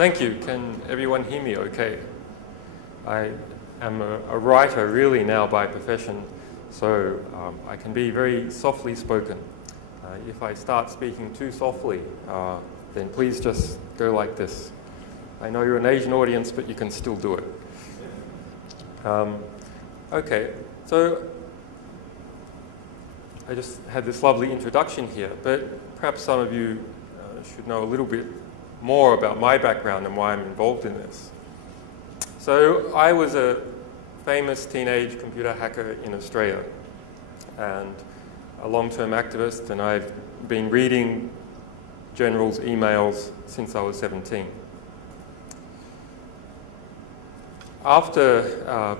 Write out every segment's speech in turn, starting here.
Thank you. Can everyone hear me okay? I am a writer really now by profession, so I can be very softly spoken. If I start speaking too softly, then please just go like this. I know you're an Asian audience, but you can still do it. Okay, so I just had this lovely introduction here, but perhaps some of you should know a little bit more about my background and why I'm involved in this. So I was a famous teenage computer hacker in Australia and a long-term activist, and I've been reading generals' emails since I was 17. After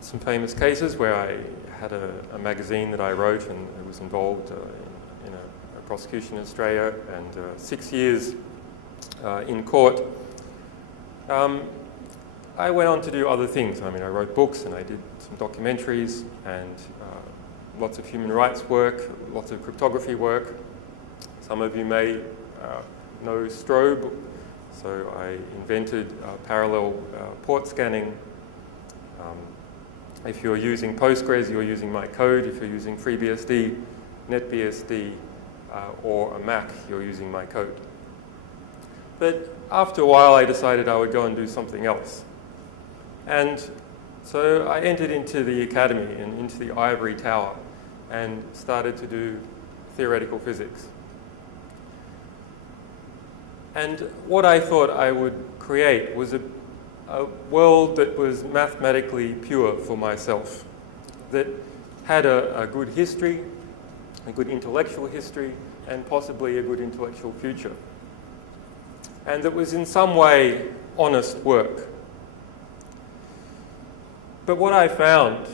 some famous cases where I had a magazine that I wrote and I was involved in a prosecution in Australia and 6 years in court, I went on to do other things. I mean, I wrote books and I did some documentaries and lots of human rights work, lots of cryptography work. Some of you may know strobe. So I invented parallel port scanning. If you're using Postgres, you're using my code. If you're using FreeBSD, NetBSD, or a Mac, you're using my code. But after a while, I decided I would go and do something else. And so I entered into the academy and into the ivory tower and started to do theoretical physics. And what I thought I would create was a world that was mathematically pure for myself, that had a good history, a good intellectual history, and possibly a good intellectual future. And that was in some way honest work. But what I found,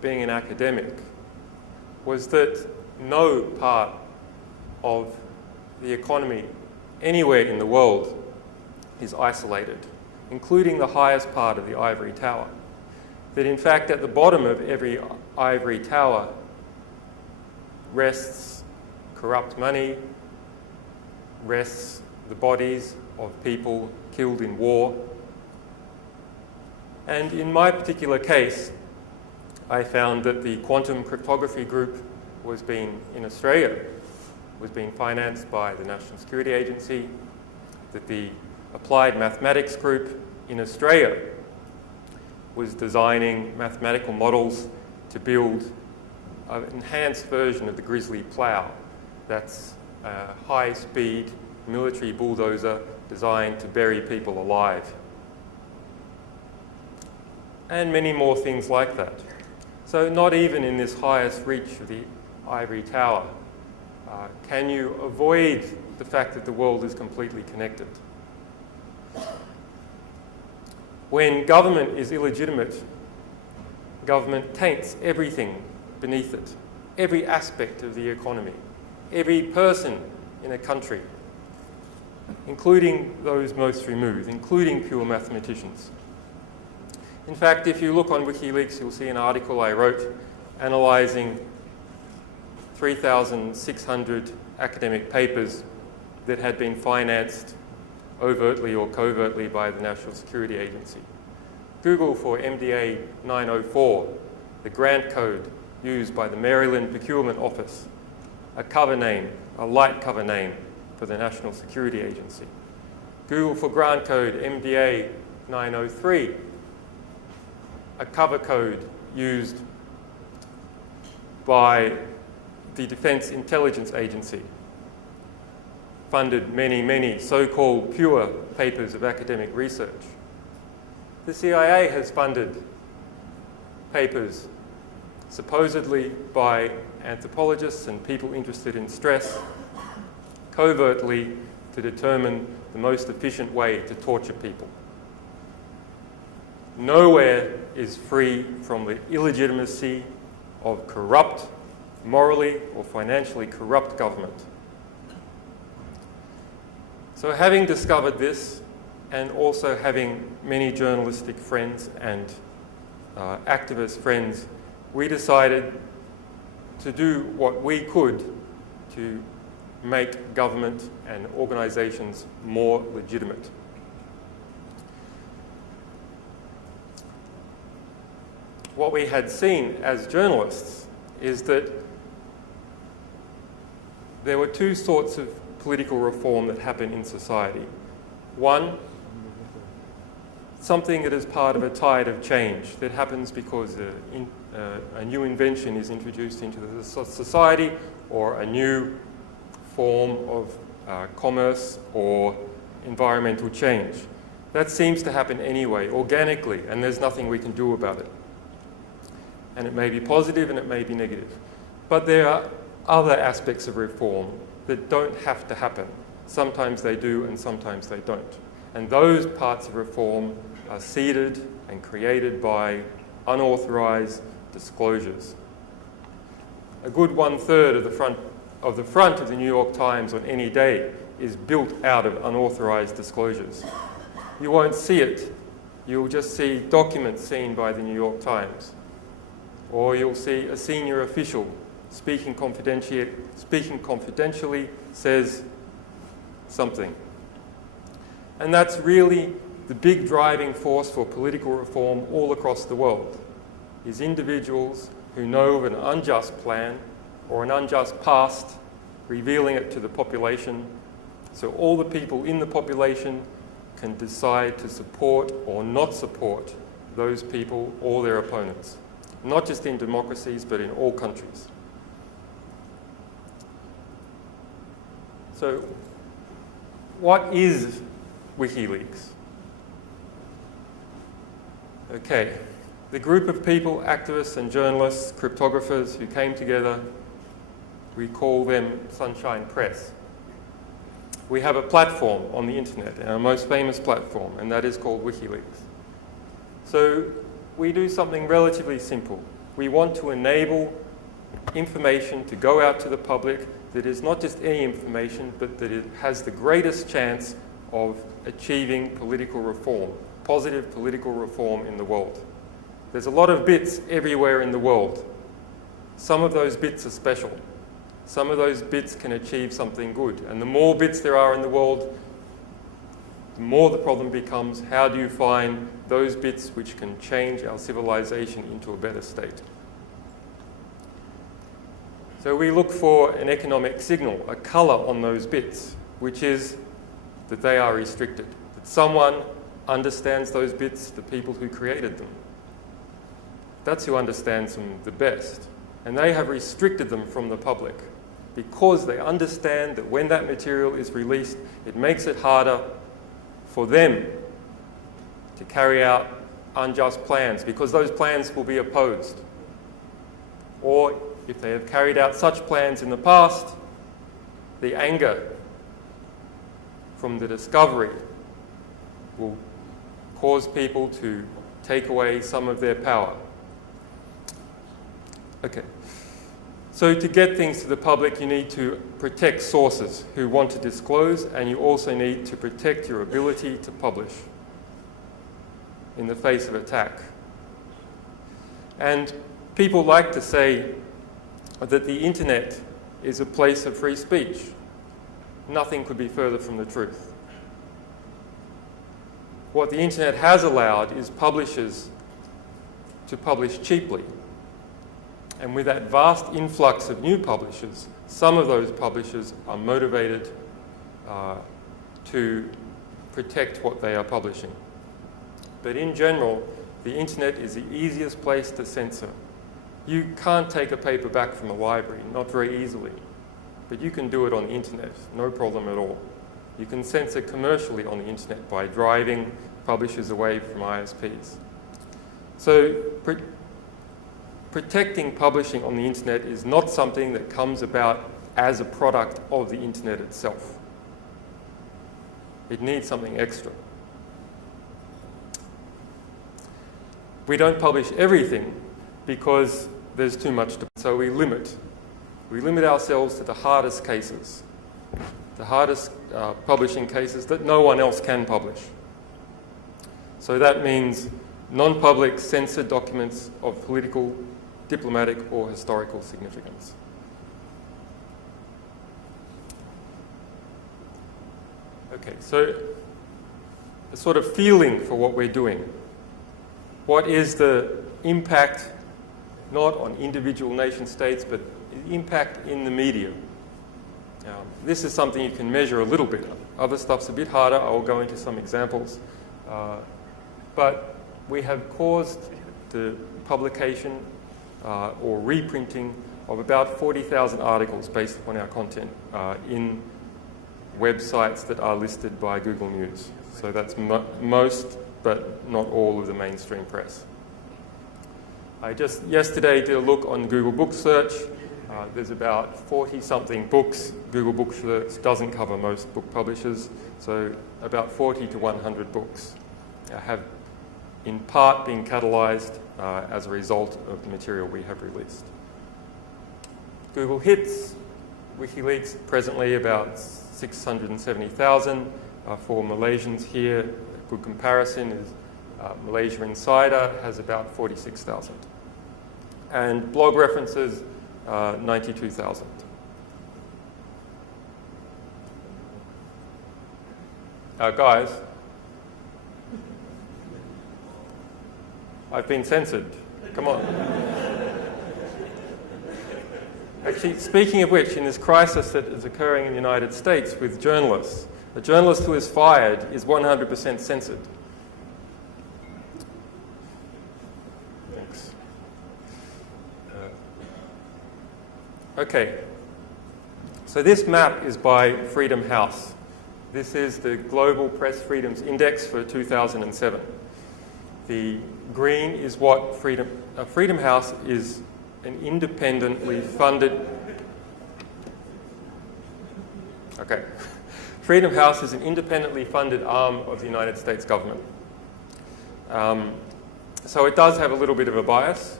being an academic, was that no part of the economy anywhere in the world is isolated, including the highest part of the ivory tower. That in fact at the bottom of every ivory tower rests corrupt money, rests the bodies of people killed in war. And in my particular case, I found that the quantum cryptography group in Australia was being financed by the National Security Agency, that the applied mathematics group in Australia was designing mathematical models to build an enhanced version of the Grizzly plow. That's a high-speed military bulldozer designed to bury people alive. And many more things like that. So not even in this highest reach of the ivory tower can you avoid the fact that the world is completely connected. When government is illegitimate, government taints everything beneath it, every aspect of the economy, every person in a country, including those most removed, including pure mathematicians. In fact, if you look on WikiLeaks, you'll see an article I wrote analysing 3,600 academic papers that had been financed overtly or covertly by the National Security Agency. Google for MDA 904, the grant code used by the Maryland Procurement Office, a cover name, a light cover name for the National Security Agency. Google for grant code MDA 903, a cover code used by the Defense Intelligence Agency, funded many, many so-called pure papers of academic research. The CIA has funded papers supposedly by anthropologists and people interested in stress, covertly to determine the most efficient way to torture people. Nowhere is free from the illegitimacy of corrupt, morally or financially corrupt government. So having discovered this, and also having many journalistic friends and activist friends, we decided to do what we could to make government and organisations more legitimate. what we had seen as journalists is that there were two sorts of political reform that happen in society. One, something that is part of a tide of change that happens because a new invention is introduced into the society, or a new form of commerce or environmental change. That seems to happen anyway, organically, and there's nothing we can do about it. And it may be positive and it may be negative. But there are other aspects of reform that don't have to happen. Sometimes they do and sometimes they don't. And those parts of reform are seeded and created by unauthorized disclosures. A good 1/3 of the front of the New York Times on any day is built out of unauthorized disclosures. You won't see it. You'll just see documents seen by the New York Times. Or you'll see a senior official speaking confidentially says something. And that's really the big driving force for political reform all across the world, is individuals who know of an unjust plan or an unjust past, revealing it to the population, so all the people in the population can decide to support or not support those people or their opponents, not just in democracies, but in all countries. So, what is WikiLeaks? Okay, the group of people, activists and journalists, cryptographers who came together, we call them Sunshine Press. We have a platform on the internet, our most famous platform, and that is called WikiLeaks. So we do something relatively simple. We want to enable information to go out to the public that is not just any information, but that it has the greatest chance of achieving political reform, positive political reform in the world. There's a lot of bits everywhere in the world. Some of those bits are special. Some of those bits can achieve something good. And the more bits there are in the world, the more the problem becomes, how do you find those bits which can change our civilization into a better state? So we look for an economic signal, a color on those bits, which is that they are restricted, that someone understands those bits, the people who created them. That's who understands them the best. And they have restricted them from the public because they understand that when that material is released, it makes it harder for them to carry out unjust plans, because those plans will be opposed. Or if they have carried out such plans in the past, the anger from the discovery will cause people to take away some of their power. Okay. So to get things to the public, you need to protect sources who want to disclose, and you also need to protect your ability to publish in the face of attack. And people like to say that the internet is a place of free speech. Nothing could be further from the truth. What the internet has allowed is publishers to publish cheaply. And with that vast influx of new publishers, some of those publishers are motivated to protect what they are publishing. But in general, the internet is the easiest place to censor. You can't take a paper back from a library, not very easily. But you can do it on the internet, no problem at all. You can censor commercially on the internet by driving publishers away from ISPs. So protecting publishing on the internet is not something that comes about as a product of the internet itself. It needs something extra. We don't publish everything because there's too much to, so we limit. We limit ourselves to the hardest cases, the hardest publishing cases that no one else can publish. So that means non-public censored documents of political, diplomatic, or historical significance. Okay, so a sort of feeling for what we're doing. What is the impact not on individual nation states, but impact in the media. This is something you can measure a little bit. Other stuff's a bit harder. I will go into some examples. But we have caused the publication or reprinting of about 40,000 articles based upon our content in websites that are listed by Google News. So that's most, but not all of the mainstream press. I just yesterday did a look on Google Book Search. There's about 40-something books. Google Book Search doesn't cover most book publishers, so about 40 to 100 books have in part been catalyzed as a result of the material we have released. Google hits, WikiLeaks presently about 670,000. For Malaysians here, a good comparison is Malaysia Insider has about 46,000. And blog references, 92,000. Guys, I've been censored. Come on. Actually, speaking of which, in this crisis that is occurring in the United States with journalists, a journalist who is fired is 100% censored. Thanks. Okay. So this map is by Freedom House. This is the Global Press Freedoms Index for 2007. The green is what Freedom House is an independently funded... Okay. Freedom House is an independently funded arm of the United States government. So it does have a little bit of a bias,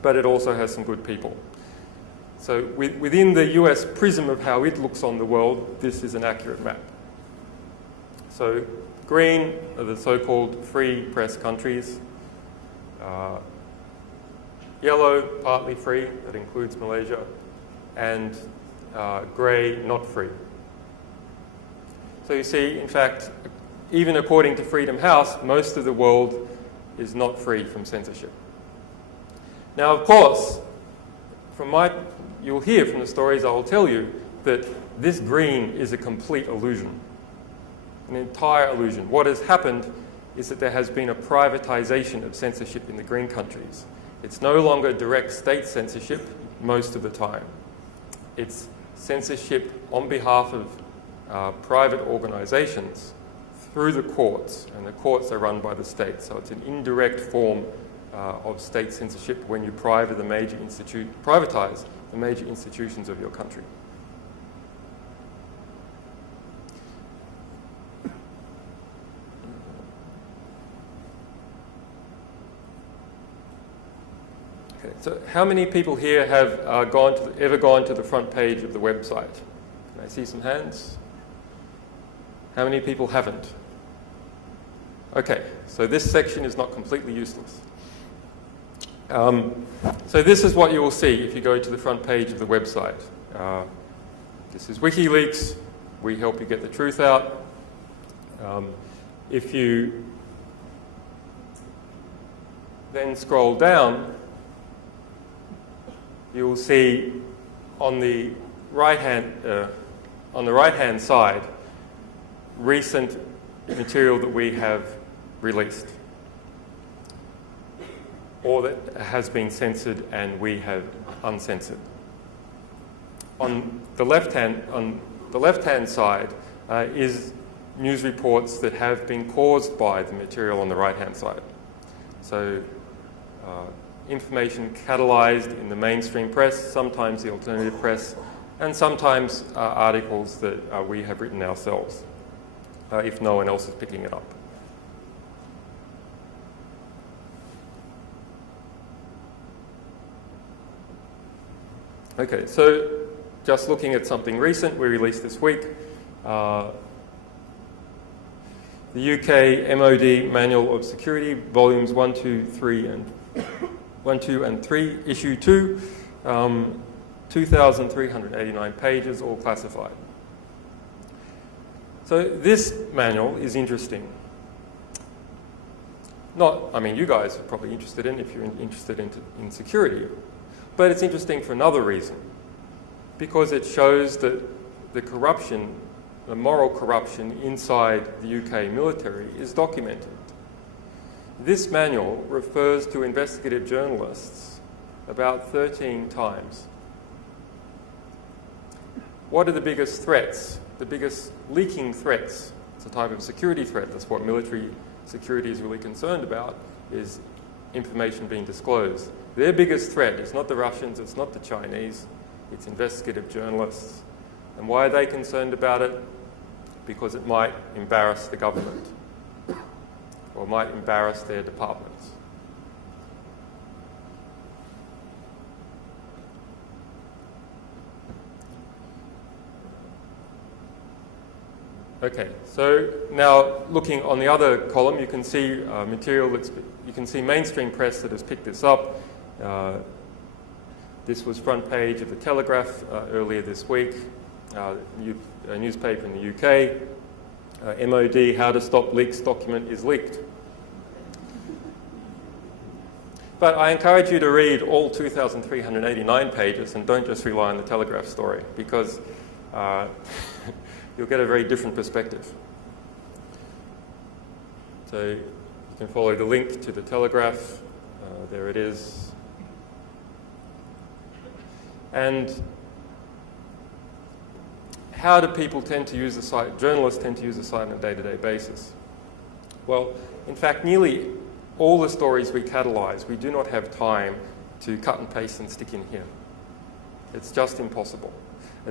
but it also has some good people. So within the US prism of how it looks on the world, this is an accurate map. So green are the so-called free press countries. Yellow, partly free, that includes Malaysia, and grey, not free. So you see, in fact, even according to Freedom House, most of the world is not free from censorship. Now, of course, you'll hear from the stories I will tell you that this green is a complete illusion, an entire illusion. What has happened is that there has been a privatization of censorship in the green countries. It's no longer direct state censorship most of the time. It's censorship on behalf of private organizations through the courts, and the courts are run by the state. So it's an indirect form of state censorship when you privatize the major institutions of your country. Okay, so how many people here have ever gone to the front page of the website? Can I see some hands? How many people haven't? Okay, so this section is not completely useless. So this is what you will see if you go to the front page of the website. This is WikiLeaks. We help you get the truth out. If you then scroll down, you will see on the right-hand side recent material that we have released, or that has been censored and we have uncensored. On the left-hand side is news reports that have been caused by the material on the right-hand side. So information catalyzed in the mainstream press, sometimes the alternative press, and sometimes articles that we have written ourselves, if no one else is picking it up. Okay, so just looking at something recent we released this week, the UK MOD Manual of Security, volumes 1, 2, and 3, issue 2, 2,389 pages, all classified. So this manual is interesting. I mean, you guys are probably interested in if you're interested in security, but it's interesting for another reason, because it shows that the corruption, the moral corruption inside the UK military is documented. This manual refers to investigative journalists about 13 times. What are the biggest threats? The biggest leaking threats? It's a type of security threat. That's what military security is really concerned about, is information being disclosed. Their biggest threat is not the Russians, it's not the Chinese, it's investigative journalists. And why are they concerned about it? Because it might embarrass the government, or might embarrass their departments. Okay, so now looking on the other column, you can see material you can see mainstream press that has picked this up. This was front page of the Telegraph earlier this week, a newspaper in the UK. MOD, how to stop leaks document is leaked. But I encourage you to read all 2,389 pages and don't just rely on the Telegraph story, because you'll get a very different perspective. So you can follow the link to the Telegraph. There it is. And how do people tend to use the site, journalists tend to use the site on a day-to-day basis? Well, in fact, nearly all the stories we catalyze, we do not have time to cut and paste and stick in here. It's just impossible.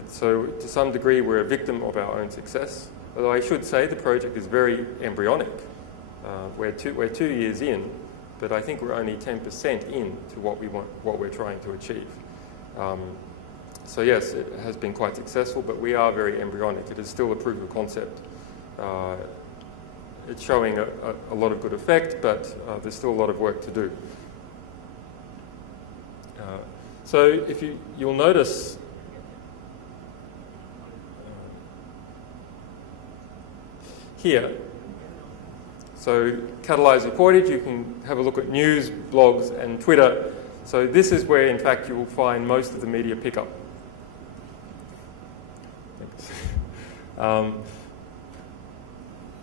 So to some degree, we're a victim of our own success. Although I should say the project is very embryonic. We're 2 years in, but I think we're only 10% in to what we're trying to achieve. So yes, it has been quite successful, but we are very embryonic. It is still a proof of concept. It's showing a lot of good effect, but there's still a lot of work to do. So if you'll notice, here, so catalyze reportage, you can have a look at news, blogs, and Twitter. So this is where, in fact, you will find most of the media pickup.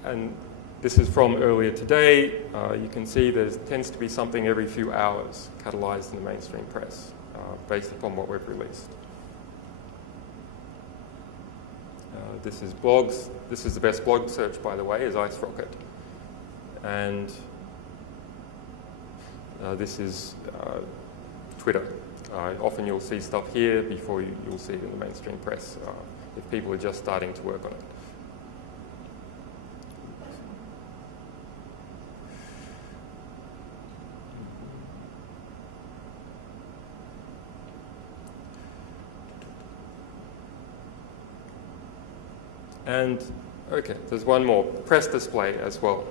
And this is from earlier today. You can see there tends to be something every few hours catalyzed in the mainstream press based upon what we've released. This is blogs. This is the best blog search, by the way, is Ice Rocket. And this is Twitter. Often you'll see stuff here before you'll see it in the mainstream press if people are just starting to work on it. And, okay, there's one more, press display as well.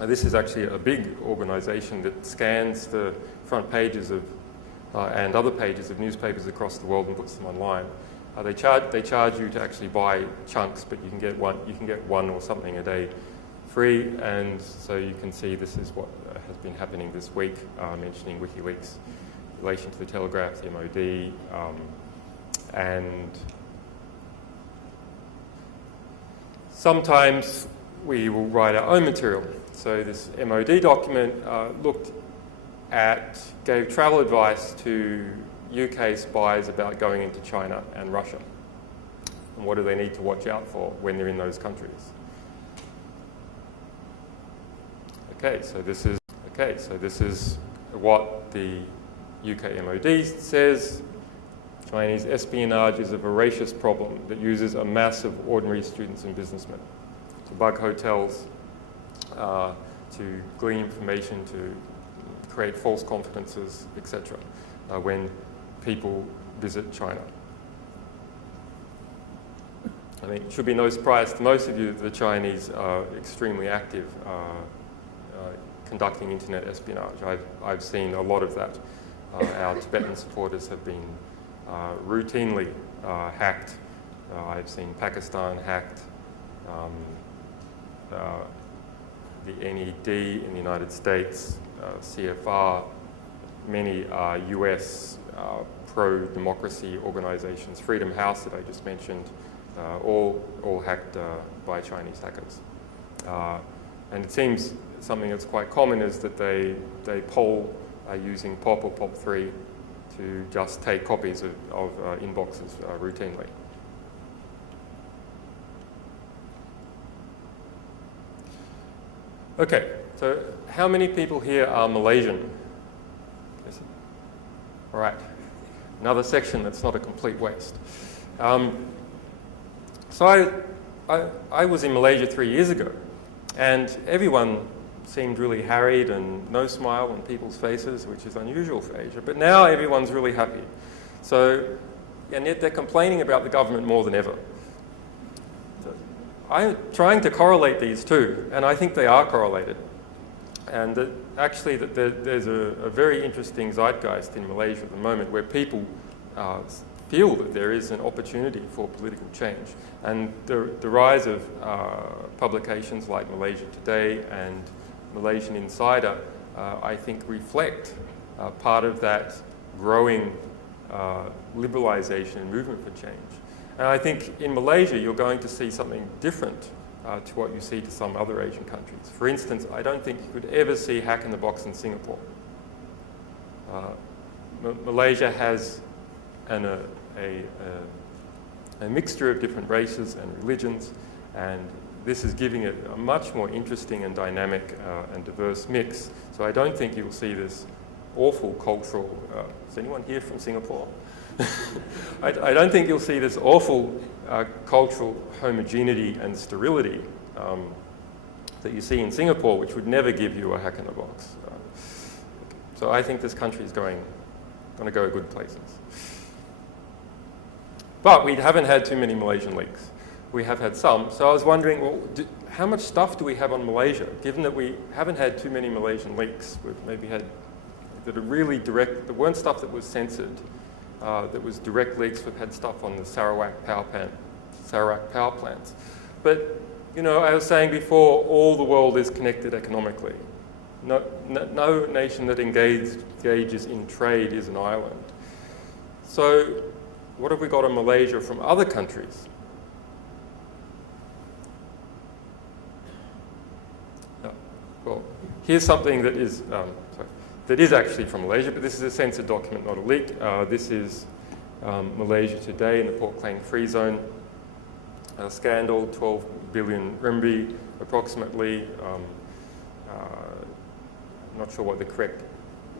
This is actually a big organization that scans the front pages of, and other pages of newspapers across the world and puts them online. They charge you to actually buy chunks, but you can get one or something a day free, and so you can see this is what has been happening this week, mentioning WikiLeaks in relation to the Telegraph, the MOD, and sometimes we will write our own material. So this MOD document gave travel advice to UK spies about going into China and Russia. And what do they need to watch out for when they're in those countries? Okay, so this is what the UK MOD says. Chinese espionage is a voracious problem that uses a mass of ordinary students and businessmen to bug hotels, to glean information, to create false confidences, etc., when people visit China. I mean, it should be no surprise to most of you that the Chinese are extremely active conducting internet espionage. I've seen a lot of that. Our Tibetan supporters have been routinely hacked. I've seen Pakistan hacked. the NED in the United States, CFR, many US pro-democracy organizations, Freedom House that I just mentioned, all hacked by Chinese hackers. And it seems something that's quite common is that they poll using POP or POP3 to just take copies of inboxes routinely. Okay, so how many people here are Malaysian? Yes. All right, another section that's not a complete waste. So I was in Malaysia 3 years ago, and everyone seemed really harried and no smile on people's faces, which is unusual for Asia. But now everyone's really happy. So, and yet they're complaining about the government more than ever. So I'm trying to correlate these two, and I think they are correlated. And that actually that there's a very interesting zeitgeist in Malaysia at the moment where people feel that there is an opportunity for political change. And the rise of publications like Malaysia Today and Malaysian Insider, I think, reflect part of that growing liberalisation and movement for change. And I think in Malaysia, you're going to see something different to what you see to some other Asian countries. For instance, I don't think you could ever see Hack in the Box in Singapore. Malaysia has a mixture of different races and religions, and this is giving it a much more interesting and dynamic and diverse mix. So I don't think you'll see this awful cultural, is anyone here from Singapore? I don't think you'll see this awful cultural homogeneity and sterility that you see in Singapore, which would never give you a hack in the box. So I think this country is going to go good places. But we haven't had too many Malaysian leaks. We have had some. So I was wondering, well, how much stuff do we have on Malaysia? Given that we haven't had too many Malaysian leaks, we've maybe had that are really direct, there weren't stuff that was censored, that was direct leaks. We've had stuff on the Sarawak power plants. But, you know, I was saying before, all the world is connected economically. No nation that engages in trade is an island. So what have we got in Malaysia from other countries? Well, here's something that is actually from Malaysia, but this is a censored document, not a leak. This is Malaysia Today in the Port Klang Free Zone scandal, 12 billion ringgit approximately. Not sure what the correct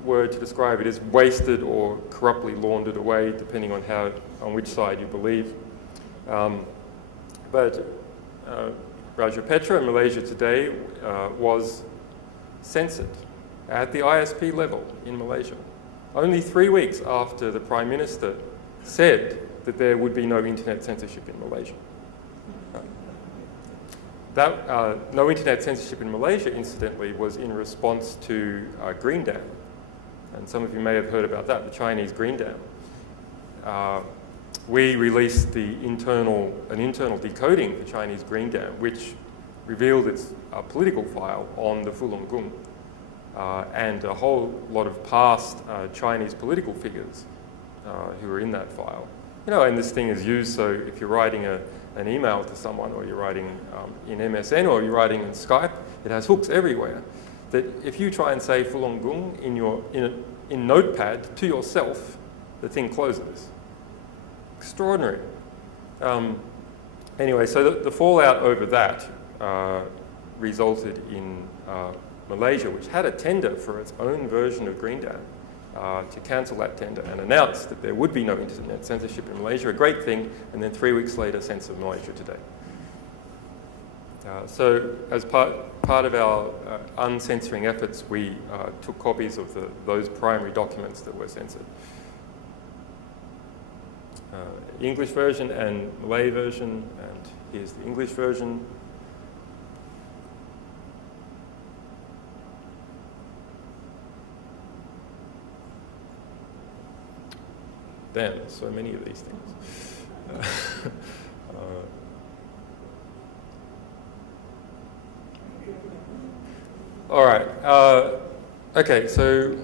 word to describe it is, wasted or corruptly laundered away, depending on which side you believe. But Rajapetra in Malaysia Today was censored at the ISP level in Malaysia, only 3 weeks after the Prime Minister said that there would be no internet censorship in Malaysia. That no internet censorship in Malaysia, incidentally, was in response to Green Dam. And some of you may have heard about that, the Chinese Green Dam. We released an internal decoding for Chinese Green Dam, which revealed its political file on the Fulong Gung and a whole lot of past Chinese political figures who were in that file. You know, and this thing is used, so if you're writing an email to someone, or you're writing in MSN, or you're writing in Skype, it has hooks everywhere. That if you try and say Fulong Gung in Notepad to yourself, the thing closes. Extraordinary. Anyway, so the fallout over that resulted in Malaysia, which had a tender for its own version of Green Dam, to cancel that tender and announce that there would be no internet censorship in Malaysia, a great thing, and then 3 weeks later censored Malaysia Today. So as part of our uncensoring efforts, we took copies of those primary documents that were censored. English version and Malay version, and here's the English version. Damn, there's so many of these things. All right. Okay, so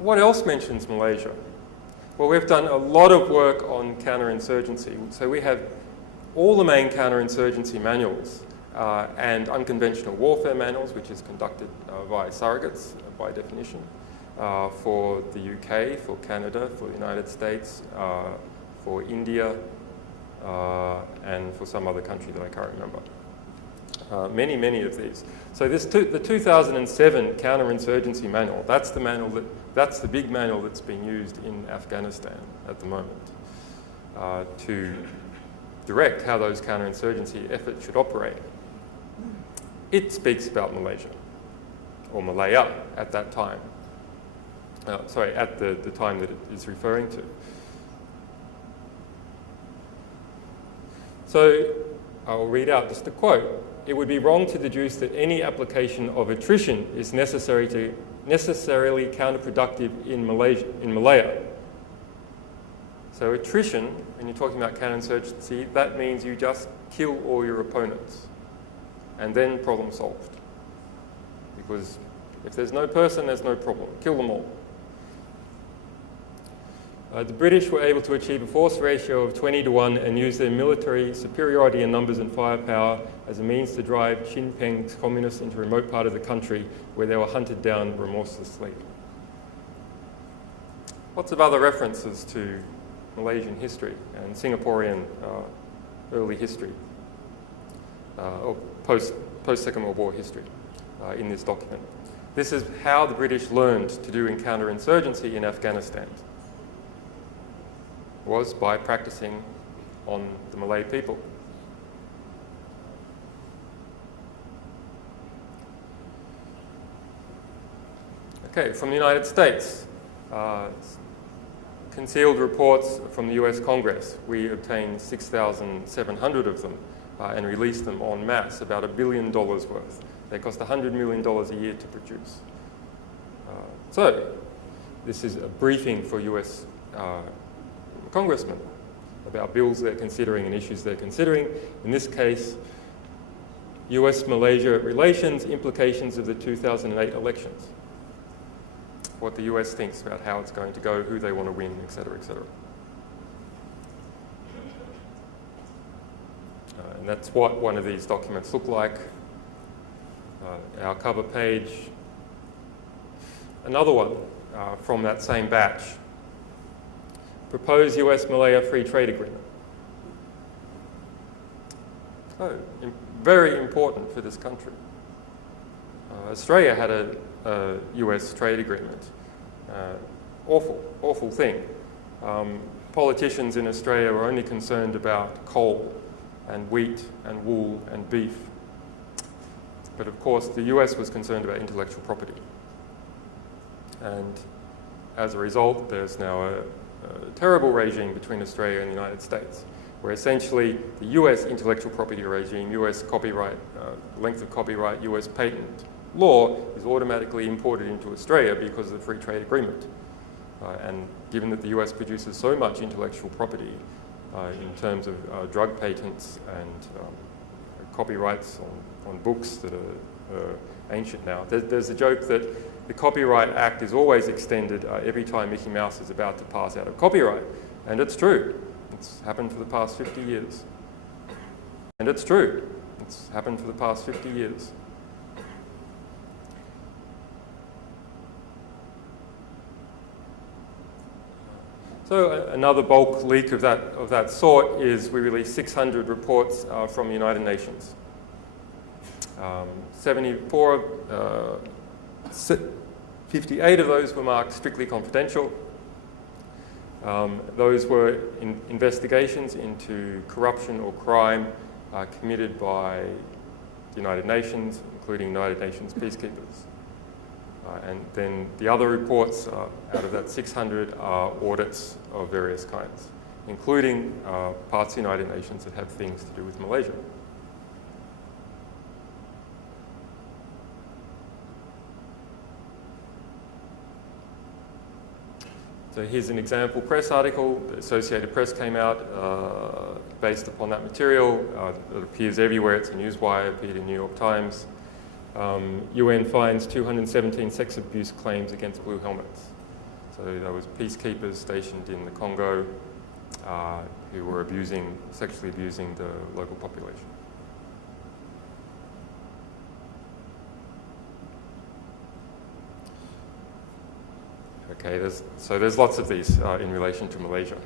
what else mentions Malaysia? Well, we've done a lot of work on counterinsurgency. So we have all the main counterinsurgency manuals and unconventional warfare manuals, which is conducted via surrogates by definition, for the UK, for Canada, for the United States, for India, and for some other country that I can't remember. Many of these. So the 2007 counterinsurgency manual, that's the big manual that's being used in Afghanistan at the moment to direct how those counterinsurgency efforts should operate. It speaks about Malaysia, or Malaya at that time. Sorry, at the time that it is referring to. So I'll read out just a quote. It would be wrong to deduce that any application of attrition is necessarily counterproductive in Malaya. So attrition, when you're talking about counterinsurgency, that means you just kill all your opponents and then problem solved. Because if there's no person, there's no problem. Kill them all. The British were able to achieve a force ratio of 20-1 and use their military superiority in numbers and firepower as a means to drive Sinn Peng's communists into a remote part of the country where they were hunted down remorselessly. Lots of other references to Malaysian history and Singaporean early history, or post-Second World War history in this document. This is how the British learned to do counterinsurgency in Afghanistan. Was by practicing on the Malay people. Okay, from the United States, concealed reports from the US Congress. We obtained 6,700 of them and released them en masse, about $1 billion worth. They cost $100 million a year to produce. So, this is a briefing for US congressmen about bills they're considering and issues they're considering. In this case, US-Malaysia relations, implications of the 2008 elections. What the US thinks about how it's going to go, who they want to win, etc., etc. And that's what one of these documents look like. Our cover page. Another one from that same batch. Proposed US-Malaya Free Trade Agreement. Oh, very important for this country. Australia had a US trade agreement. Awful thing. Politicians in Australia were only concerned about coal and wheat and wool and beef. But of course, the US was concerned about intellectual property. And as a result, there's now a terrible regime between Australia and the United States, where essentially the US intellectual property regime, US copyright, length of copyright, US patent law is automatically imported into Australia because of the free trade agreement. And given that the US produces so much intellectual property in terms of drug patents and copyrights on books that are ancient now, there's a joke that the Copyright Act is always extended every time Mickey Mouse is about to pass out of copyright. And it's true. It's happened for the past 50 years. And it's true. It's happened for the past 50 years. So another bulk leak of that sort is we released 600 reports from the United Nations. 58 of those were marked strictly confidential. Those were investigations into corruption or crime committed by the United Nations, including United Nations peacekeepers. And then the other reports out of that 600 are audits of various kinds, including parts of the United Nations that have things to do with Malaysia. So here's an example press article. The Associated Press came out based upon that material. It appears everywhere. It's a newswire, appeared in New York Times. UN finds 217 sex abuse claims against blue helmets. So there was peacekeepers stationed in the Congo who were sexually abusing the local population. Okay, there's lots of these in relation to Malaysia.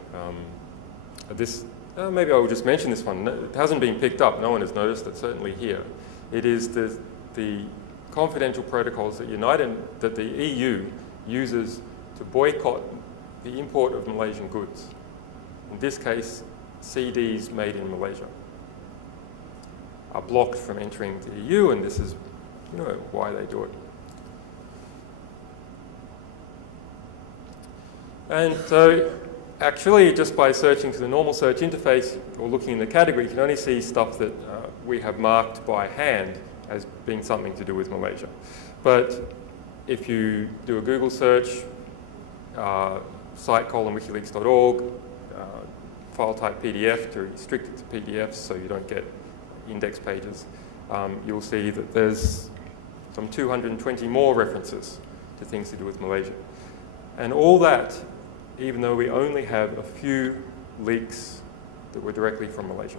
Maybe I will just mention this one. It hasn't been picked up. No one has noticed it, certainly here. It is the confidential protocols that the EU uses to boycott the import of Malaysian goods. In this case, CDs made in Malaysia are blocked from entering the EU, and this is, why they do it. And so, actually, just by searching through the normal search interface or looking in the category, you can only see stuff that we have marked by hand as being something to do with Malaysia. But if you do a Google search, site:/wikileaks.org, file type PDF to restrict it to PDFs so you don't get index pages, you'll see that there's some 220 more references to things to do with Malaysia. And all that, even though we only have a few leaks that were directly from Malaysia.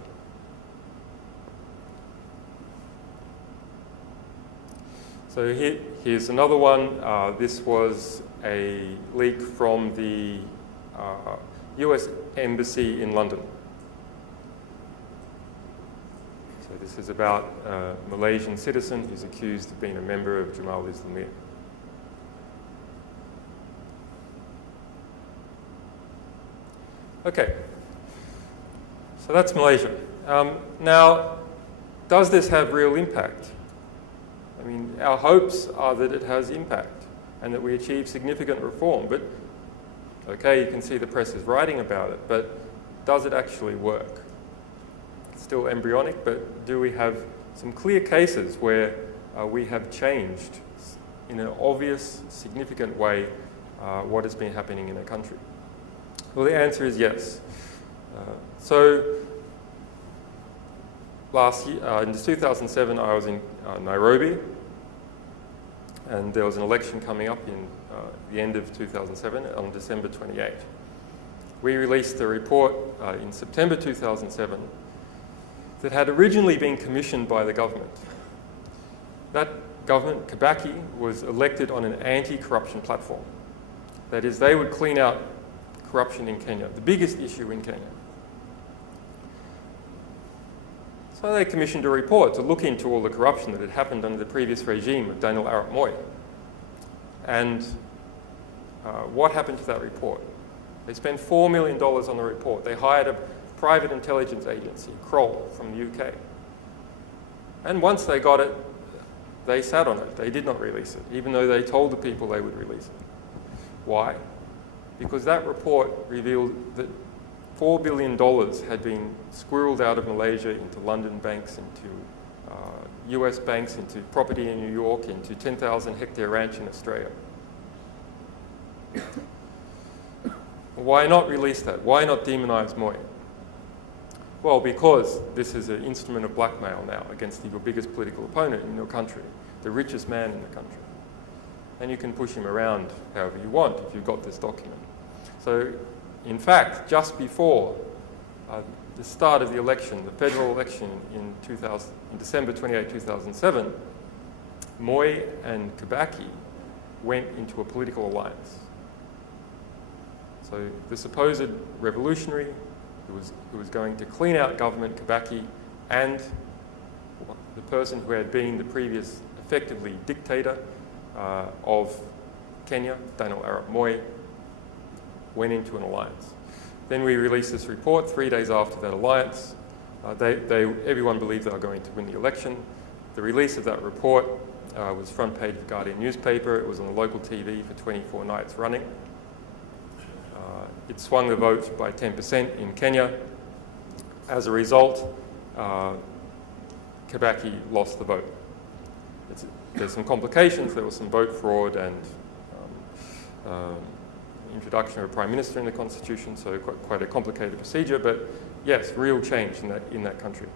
So here's another one. This was a leak from the US Embassy in London. So this is about a Malaysian citizen who's accused of being a member of Jemaah Islamiyah. Okay, so that's Malaysia. Now, does this have real impact? I mean, our hopes are that it has impact and that we achieve significant reform, but okay, you can see the press is writing about it, but does it actually work? It's still embryonic, but do we have some clear cases where we have changed in an obvious, significant way what has been happening in a country? Well, the answer is yes. So last year, in 2007, I was in Nairobi, and there was an election coming up in the end of 2007 on December 28. We released a report in September 2007 that had originally been commissioned by the government. That government, Kibaki, was elected on an anti-corruption platform. That is, they would clean out corruption in Kenya, the biggest issue in Kenya. So they commissioned a report to look into all the corruption that had happened under the previous regime of Daniel Arap Moi. And what happened to that report? They spent $4 million on the report. They hired a private intelligence agency, Kroll, from the UK. And once they got it, they sat on it. They did not release it, even though they told the people they would release it. Why? Because that report revealed that $4 billion had been squirreled out of Malaysia into London banks, into US banks, into property in New York, into 10,000 hectare ranch in Australia. Why not release that? Why not demonize Moi? Well, because this is an instrument of blackmail now against your biggest political opponent in your country, the richest man in the country. And you can push him around however you want if you've got this document. So, in fact, just before the start of the election, the federal election in December 28, 2007, Moi and Kibaki went into a political alliance. So the supposed revolutionary who was going to clean out government, Kibaki, and the person who had been the previous, effectively, dictator of Kenya, Daniel Arap Moi, went into an alliance. Then we released this report 3 days after that alliance. Everyone believed they were going to win the election. The release of that report was front page of Guardian newspaper. It was on the local TV for 24 nights running. It swung the vote by 10% in Kenya. As a result, Kibaki lost the vote. There's some complications. There was some vote fraud and introduction of a prime minister in the constitution, so quite a complicated procedure, but yes, real change in that country.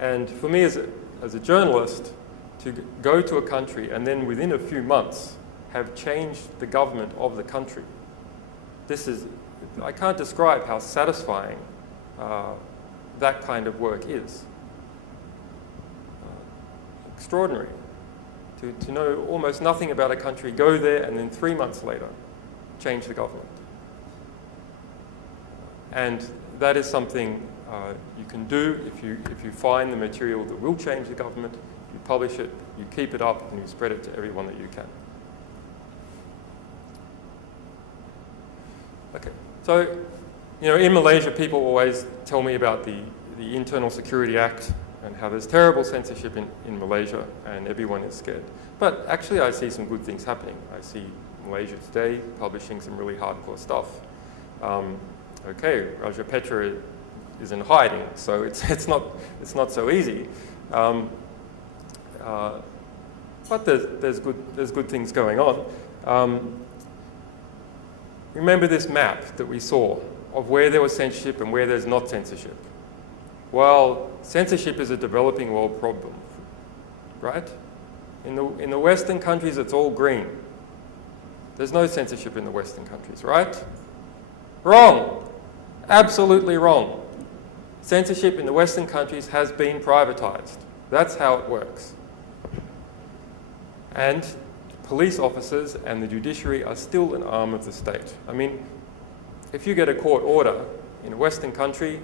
And for me as as a journalist to go to a country and then within a few months have changed the government of the country. I can't describe how satisfying that kind of work is. Extraordinary. To know almost nothing about a country, go there, and then 3 months later, change the government. And that is something you can do if you find the material that will change the government, you publish it, you keep it up, and you spread it to everyone that you can. Okay, so in Malaysia, people always tell me about the Internal Security Act and how there's terrible censorship in Malaysia and everyone is scared. But actually I see some good things happening. I see Malaysia Today publishing some really hardcore stuff. Okay, Raja Petra is in hiding, so it's not so easy. But there's good things going on. Remember this map that we saw of where there was censorship and where there's not censorship. Well, censorship is a developing world problem, right? In the Western countries, it's all green. There's no censorship in the Western countries, right? Wrong. Absolutely wrong. Censorship in the Western countries has been privatized. That's how it works. And police officers and the judiciary are still an arm of the state. I mean, if you get a court order in a Western country,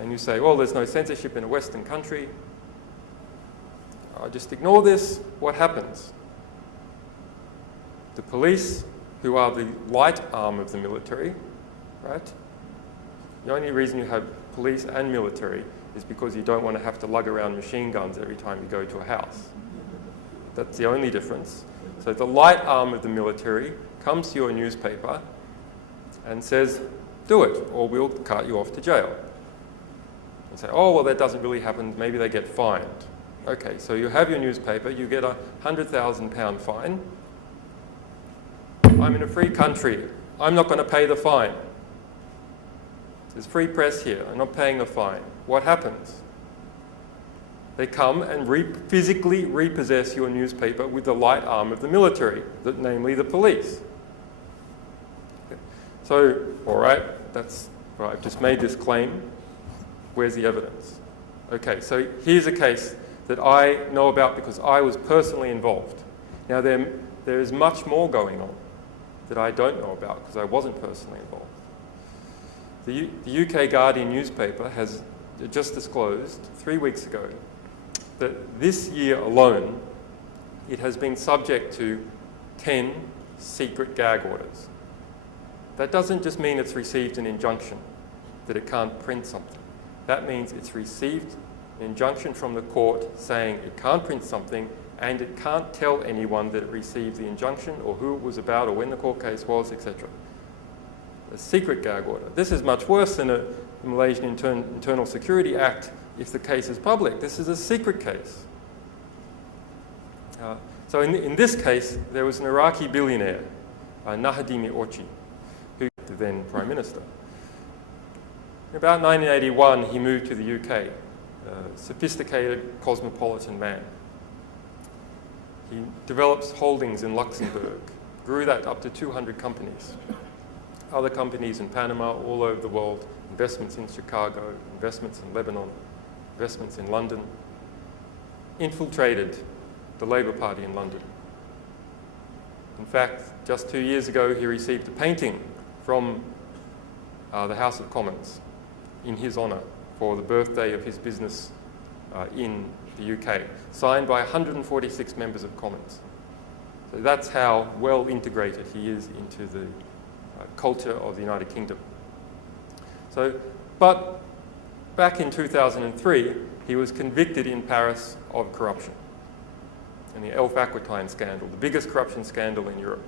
and you say, well, there's no censorship in a Western country, just ignore this, what happens? The police, who are the light arm of the military, right? The only reason you have police and military is because you don't want to have to lug around machine guns every time you go to a house. That's the only difference. So the light arm of the military comes to your newspaper and says, do it, or we'll cart you off to jail. And say, oh, well, that doesn't really happen. Maybe they get fined. Okay, so you have your newspaper. You get a £100,000 fine. I'm in a free country. I'm not going to pay the fine. There's free press here. I'm not paying the fine. What happens? They come and physically repossess your newspaper with the light arm of the military, namely the police. Okay. So, all right, I've just made this claim. Where's the evidence? Okay, so here's a case that I know about because I was personally involved. Now, there is much more going on that I don't know about because I wasn't personally involved. The UK Guardian newspaper has just disclosed 3 weeks ago that this year alone, it has been subject to 10 secret gag orders. That doesn't just mean it's received an injunction that it can't print something. That means it's received an injunction from the court saying it can't print something and it can't tell anyone that it received the injunction or who it was about or when the court case was, etc. A secret gag order. This is much worse than the Malaysian Internal Security Act if the case is public. This is a secret case. So in this case, there was an Iraqi billionaire, Nahdimi Orchi, who was the then Prime Minister. In about 1981, he moved to the UK, a sophisticated cosmopolitan man. He developed holdings in Luxembourg, grew that up to 200 companies. Other companies in Panama, all over the world, investments in Chicago, investments in Lebanon, investments in London, infiltrated the Labour Party in London. In fact, just 2 years ago, he received a painting from the House of Commons in his honour for the birthday of his business in the UK, signed by 146 members of Commons. So that's how well integrated he is into the culture of the United Kingdom. So, but back in 2003, he was convicted in Paris of corruption in the Elf Aquitaine scandal, the biggest corruption scandal in Europe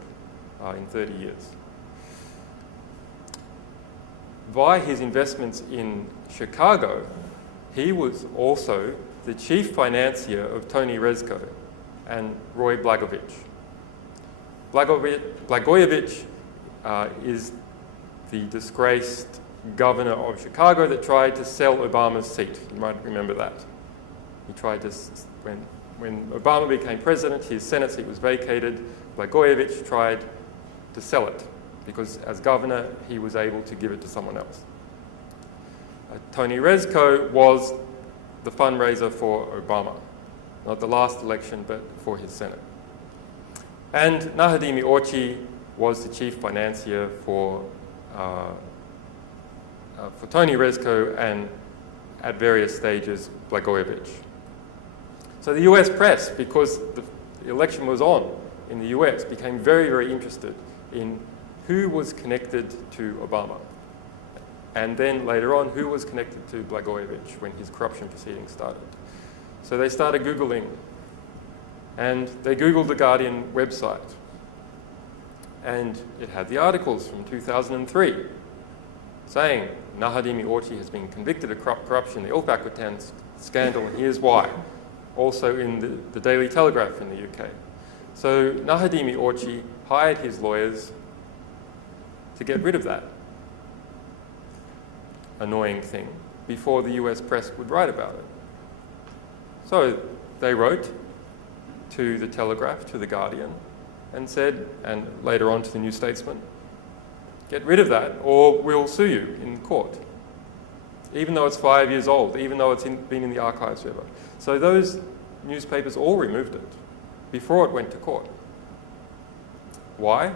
in 30 years. By his investments in Chicago, he was also the chief financier of Tony Rezko and Roy Blagojevich. Blagojevich is the disgraced governor of Chicago that tried to sell Obama's seat. You might remember that. He tried to, when Obama became president, his Senate seat was vacated. Blagojevich tried to sell it because as governor, he was able to give it to someone else. Tony Rezko was the fundraiser for Obama, not the last election, but for his Senate. And Nahadimi Orchi was the chief financier for Tony Rezko and at various stages Blagojevich. So the US press, because the election was on in the US, became very, very interested in who was connected to Obama. And then later on, who was connected to Blagojevich when his corruption proceedings started. So they started Googling, and they Googled the Guardian website. And it had the articles from 2003 saying Nahadimi Orchi has been convicted of corruption in the Ilfaqatan scandal, and here's why. Also in the Daily Telegraph in the UK. So Nahadimi Orchi hired his lawyers to get rid of that annoying thing before the US press would write about it. So they wrote to the Telegraph, to the Guardian, and said, and later on to the New Statesman, get rid of that or we'll sue you in court, even though it's 5 years old, even though it's been in the archives forever. So those newspapers all removed it before it went to court. Why?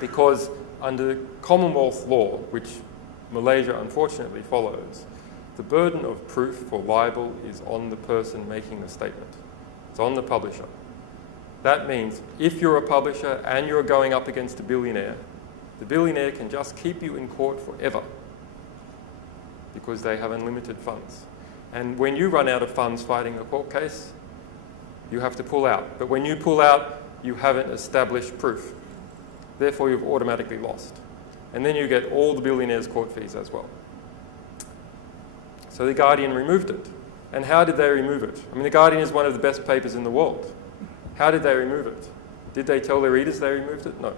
Because under Commonwealth law, which Malaysia unfortunately follows, the burden of proof for libel is on the person making the statement. It's on the publisher. That means if you're a publisher and you're going up against a billionaire, the billionaire can just keep you in court forever because they have unlimited funds. And when you run out of funds fighting a court case, you have to pull out. But when you pull out, you haven't established proof. Therefore, you've automatically lost. And then you get all the billionaires' court fees as well. So the Guardian removed it. And how did they remove it? I mean, the Guardian is one of the best papers in the world. How did they remove it? Did they tell their readers they removed it? No.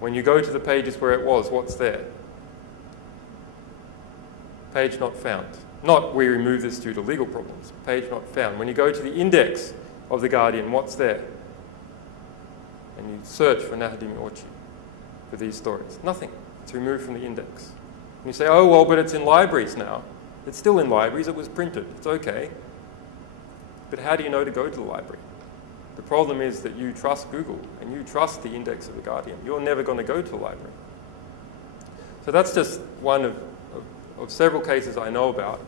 When you go to the pages where it was, what's there? Page not found. Not we remove this due to legal problems. Page not found. When you go to the index of the Guardian, what's there? And you search for Nahadimi Orchi for these stories. Nothing. It's removed from the index. And you say, oh, well, but it's in libraries now. It's still in libraries. It was printed. It's okay. But how do you know to go to the library? The problem is that you trust Google and you trust the index of the Guardian. You're never going to go to the library. So that's just one of several cases I know about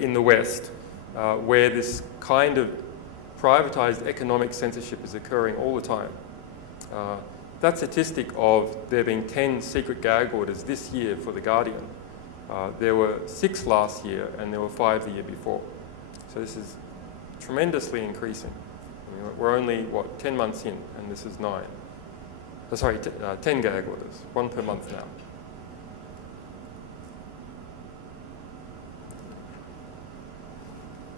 in the West where this kind of privatized economic censorship is occurring all the time. That statistic of there being 10 secret gag orders this year for The Guardian, there were 6 last year and there were 5 the year before. So this is tremendously increasing. I mean, we're only, 10 months in, and this is 9. 10 gag orders, 1 per month now.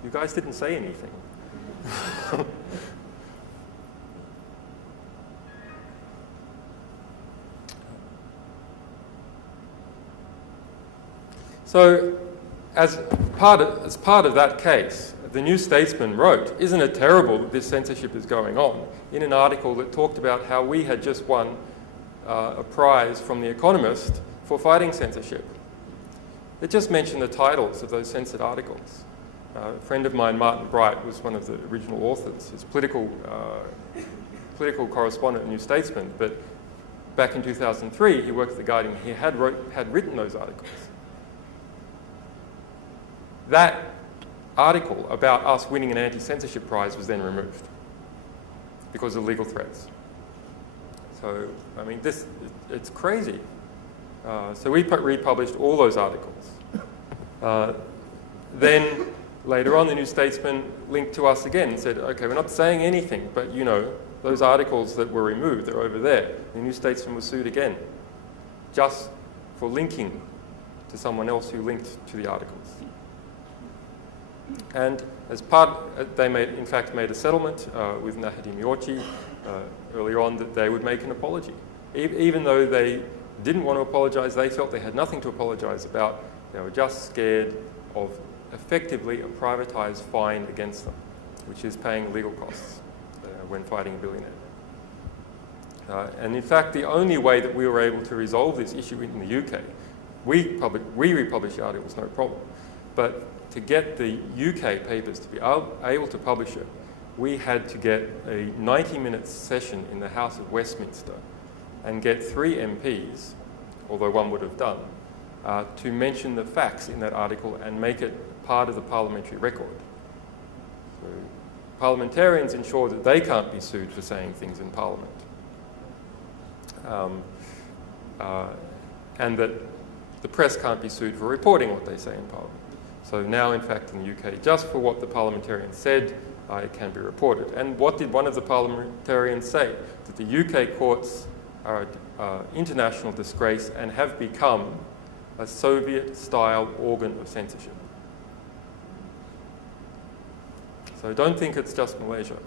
You guys didn't say anything. So, as part of that case, the New Statesman wrote, isn't it terrible that this censorship is going on, in an article that talked about how we had just won a prize from The Economist for fighting censorship. It just mentioned the titles of those censored articles. A friend of mine, Martin Bright, was one of the original authors. He's political correspondent at New Statesman, but back in 2003, he worked at The Guardian. He had written those articles. That article about us winning an anti-censorship prize was then removed because of legal threats. So, I mean, it's crazy. So we republished all those articles. Then later on, the New Statesman linked to us again and said, okay, we're not saying anything, but you know, those articles that were removed, they're over there. The New Statesman was sued again, just for linking to someone else who linked to the articles. And as they in fact made a settlement with Nahadimi Orchi earlier on that they would make an apology. Even though they didn't want to apologize, they felt they had nothing to apologize about. They were just scared of effectively a privatized fine against them, which is paying legal costs when fighting a billionaire. And in fact, the only way that we were able to resolve this issue in the UK, we republished the articles, no problem, but to get the UK papers to be able to publish it, we had to get a 90-minute session in the House of Westminster and get 3 MPs, although one would have done, to mention the facts in that article and make it part of the parliamentary record. So parliamentarians ensure that they can't be sued for saying things in Parliament. And that the press can't be sued for reporting what they say in Parliament. So now, in fact, in the UK, just for what the parliamentarian said, it can be reported. And what did one of the parliamentarians say? That the UK courts are an international disgrace and have become a Soviet-style organ of censorship. So don't think it's just Malaysia.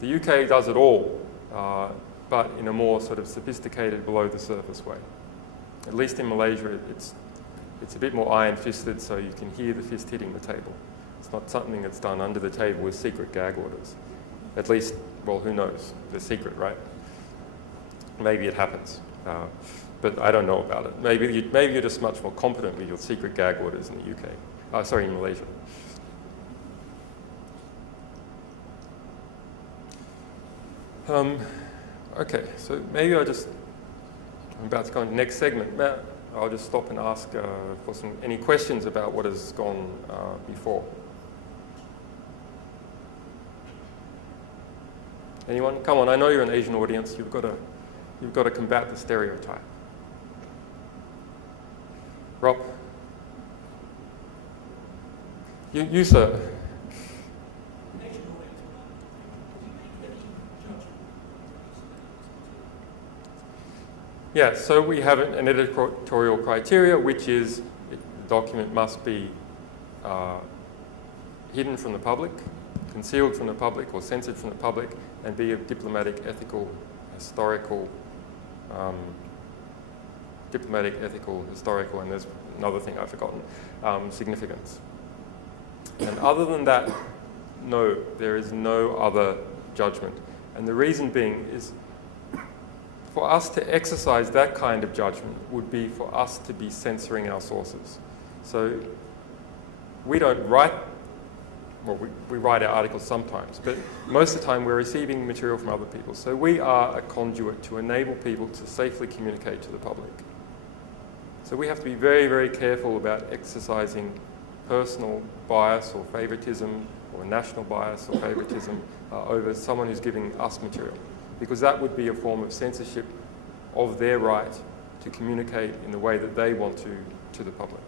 The UK does it all, but in a more sort of sophisticated, below-the-surface way. At least in Malaysia, it's a bit more iron-fisted, so you can hear the fist hitting the table. It's not something that's done under the table with secret gag orders. At least, well, who knows? They're secret, right? Maybe it happens, but I don't know about it. Maybe you're just much more competent with your secret gag orders in the UK. Sorry, in Malaysia. Okay, so maybe I'm about to go on to the next segment. Matt, I'll just stop and ask for any questions about what has gone before. Anyone? Come on, I know you're an Asian audience. You've got to combat the stereotype. Rob? You sir. Yeah, so we have an editorial criteria, which is the document must be hidden from the public, concealed from the public, or censored from the public, and be of diplomatic, ethical, historical, and there's another thing I've forgotten, significance. And other than that, no, there is no other judgment. And the reason being is, for us to exercise that kind of judgment would be for us to be censoring our sources. So we don't write, well, we write our articles sometimes, but most of the time we're receiving material from other people. So we are a conduit to enable people to safely communicate to the public. So we have to be very, very careful about exercising personal bias or favoritism, or national bias or favoritism over someone who's giving us material, because that would be a form of censorship of their right to communicate in the way that they want to the public.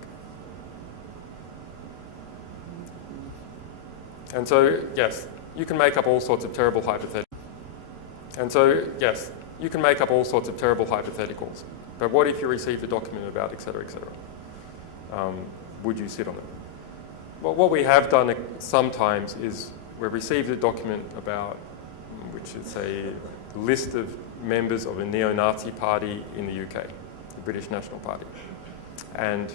And so, yes, you can make up all sorts of terrible hypotheticals. But what if you received a document about, et cetera, et cetera? Would you sit on it? Well, what we have done sometimes is we've received a document about, which is a list of members of a neo-Nazi party in the UK, the British National Party. And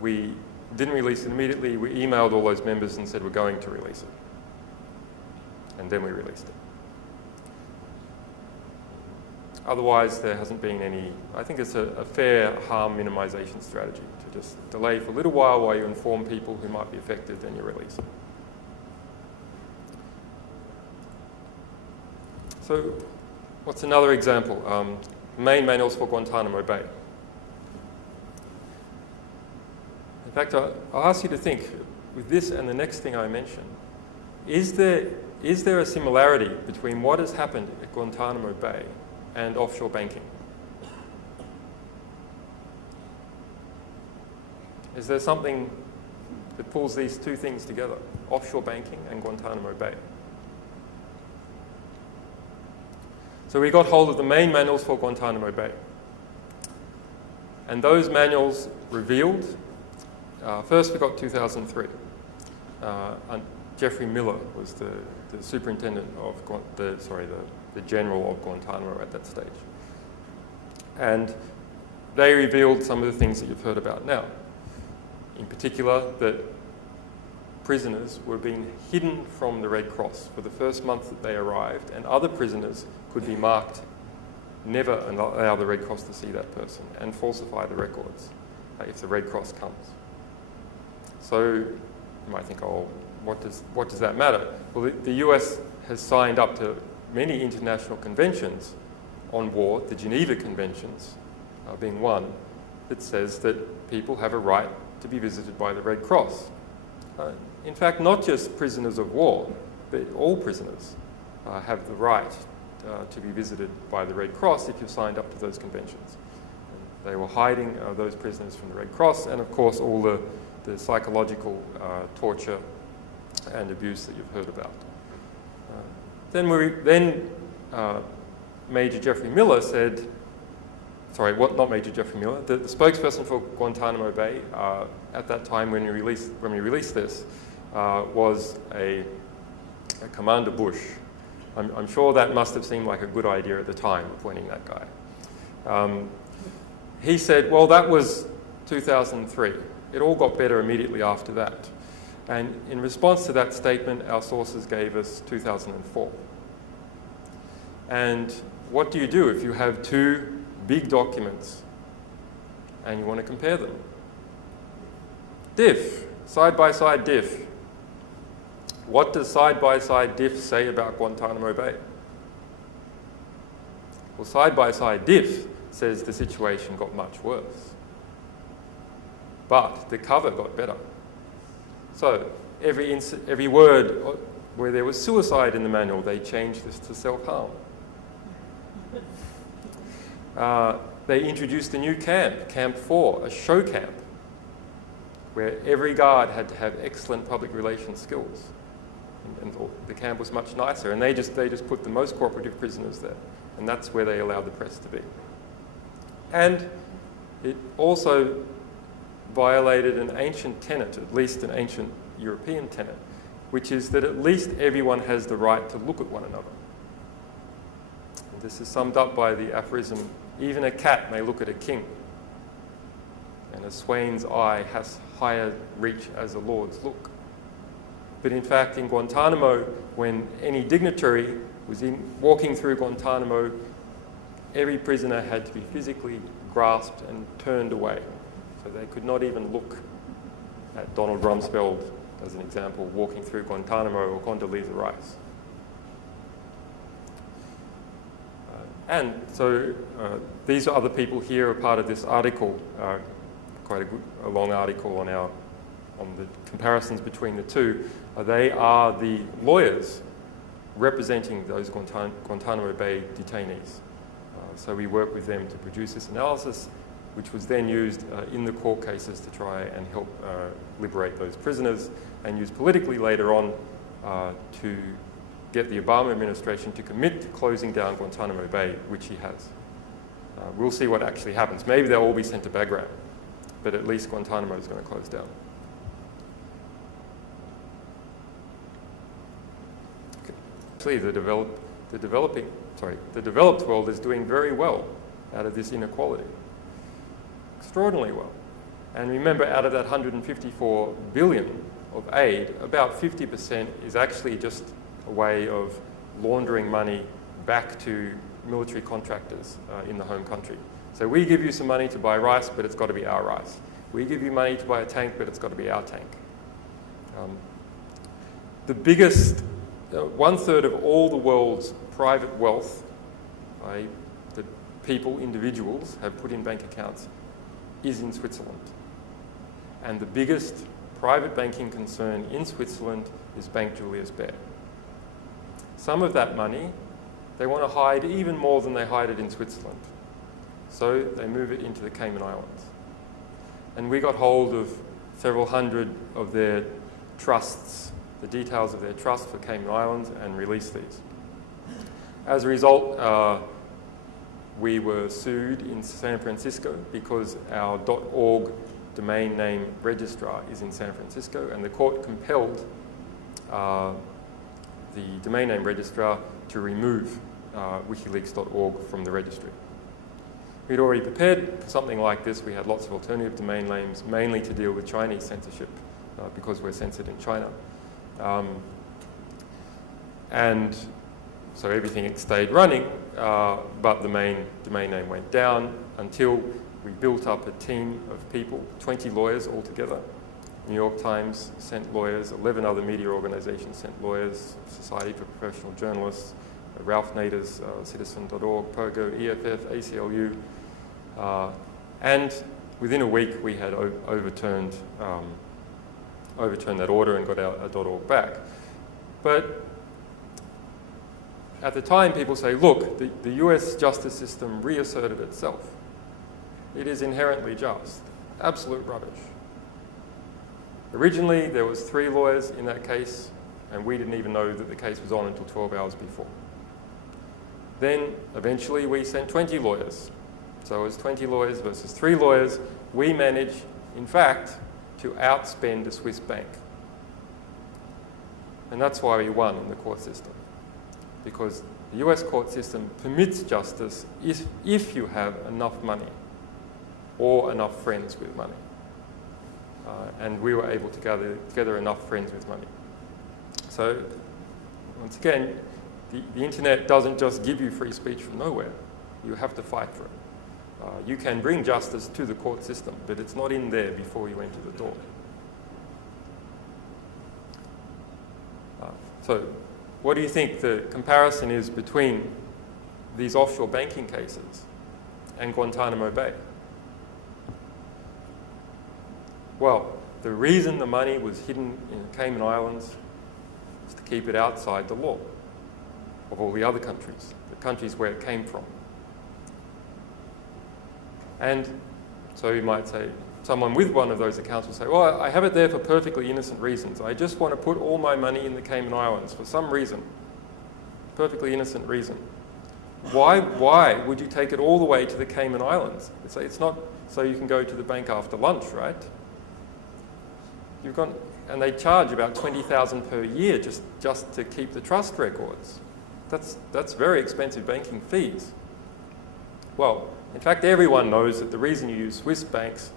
we didn't release it immediately. We emailed all those members and said we're going to release it. And then we released it. Otherwise, there hasn't been any. I think it's a fair harm minimization strategy to just delay for a little while you inform people who might be affected, then you release it. So what's another example? Main manuals for Guantanamo Bay. In fact, I'll ask you to think, with this and the next thing I mentioned, is there a similarity between what has happened at Guantanamo Bay and offshore banking? Is there something that pulls these two things together, offshore banking and Guantanamo Bay? So we got hold of the main manuals for Guantanamo Bay. And those manuals revealed, first we got 2003. And Jeffrey Miller was the superintendent of, the general of Guantanamo at that stage. And they revealed some of the things that you've heard about now. In particular, that prisoners were being hidden from the Red Cross for the first month that they arrived, and other prisoners could be marked never allow the Red Cross to see that person and falsify the records if the Red Cross comes. So you might think, oh, what does that matter? Well, the US has signed up to many international conventions on war, the Geneva Conventions being one, that says that people have a right to be visited by the Red Cross. In fact, not just prisoners of war, but all prisoners have the right to be visited by the Red Cross if you've signed up to those conventions. And they were hiding those prisoners from the Red Cross, and of course all the psychological torture and abuse that you've heard about. Then Major Jeffrey Miller said, not Major Jeffrey Miller, the spokesperson for Guantanamo Bay at that time when we released this was a Commander Bush. I'm sure that must have seemed like a good idea at the time, appointing that guy. He said, well, that was 2003. It all got better immediately after that. And in response to that statement, our sources gave us 2004. And what do you do if you have two big documents and you want to compare them? Diff, side-by-side diff. What does side-by-side diff say about Guantanamo Bay? Well, side-by-side diff says the situation got much worse. But the cover got better. So every word where there was suicide in the manual, they changed this to self-harm. They introduced a new camp, Camp 4, a show camp, where every guard had to have excellent public relations skills. And the camp was much nicer, and they just put the most cooperative prisoners there, and that's where they allowed the press to be. And it also violated an ancient tenet, at least an ancient European tenet, which is that at least everyone has the right to look at one another. And this is summed up by the aphorism, even a cat may look at a king, and a swain's eye has higher reach as a lord's look. But in fact, in Guantanamo, when any dignitary was walking through Guantanamo, every prisoner had to be physically grasped and turned away. So they could not even look at Donald Rumsfeld, as an example, walking through Guantanamo, or Condoleezza Rice. And so these other people here are part of this article, quite a long article on the comparisons between the two. They are the lawyers representing those Guantanamo Bay detainees. So we work with them to produce this analysis, which was then used in the court cases to try and help liberate those prisoners, and used politically later on to get the Obama administration to commit to closing down Guantanamo Bay, which he has. We'll see what actually happens. Maybe they'll all be sent to Bagram, but at least Guantanamo is going to close down. Actually, the developed world is doing very well out of this inequality. Extraordinarily well. And remember, out of that 154 billion of aid, about 50% is actually just a way of laundering money back to military contractors in the home country. So we give you some money to buy rice, but it's got to be our rice. We give you money to buy a tank, but it's got to be our tank. The biggest, 1/3 of all the world's private wealth that people, individuals, have put in bank accounts is in Switzerland. And the biggest private banking concern in Switzerland is Bank Julius Baer. Some of that money they want to hide even more than they hide it in Switzerland. So they move it into the Cayman Islands. And we got hold of several hundred of their trusts, the details of their trust for Cayman Islands, and released these. As a result, we were sued in San Francisco because our .org domain name registrar is in San Francisco, and the court compelled the domain name registrar to remove wikileaks.org from the registry. We'd already prepared for something like this. We had lots of alternative domain names, mainly to deal with Chinese censorship, because we're censored in China. And so everything stayed running, but the main domain name went down until we built up a team of people, 20 lawyers altogether. New York Times sent lawyers, 11 other media organizations sent lawyers, Society for Professional Journalists, Ralph Nader's Citizen.org, POGO, EFF, ACLU, and within a week we had overturned that order and got our .org back. But at the time, people say, look, the US justice system reasserted itself. It is inherently just. Absolute rubbish. Originally, there was 3 lawyers in that case, and we didn't even know that the case was on until 12 hours before. Then, eventually, we sent 20 lawyers. So it was 20 lawyers versus 3 lawyers. We managed, in fact, to outspend a Swiss bank. And that's why we won in the court system. Because the US court system permits justice if you have enough money or enough friends with money. And we were able to gather together enough friends with money. So, once again, the internet doesn't just give you free speech from nowhere. You have to fight for it. You can bring justice to the court system, but it's not in there before you enter the door. So, what do you think the comparison is between these offshore banking cases and Guantanamo Bay? Well, the reason the money was hidden in the Cayman Islands is to keep it outside the law of all the other countries, the countries where it came from. And so you might say, someone with one of those accounts will say, well, I have it there for perfectly innocent reasons. I just want to put all my money in the Cayman Islands for some reason, perfectly innocent reason. Why would you take it all the way to the Cayman Islands? It's not so you can go to the bank after lunch, right? And they charge about $20,000 per year just to keep the trust records. That's very expensive banking fees. Well, in fact, everyone knows that the reason you use Swiss banks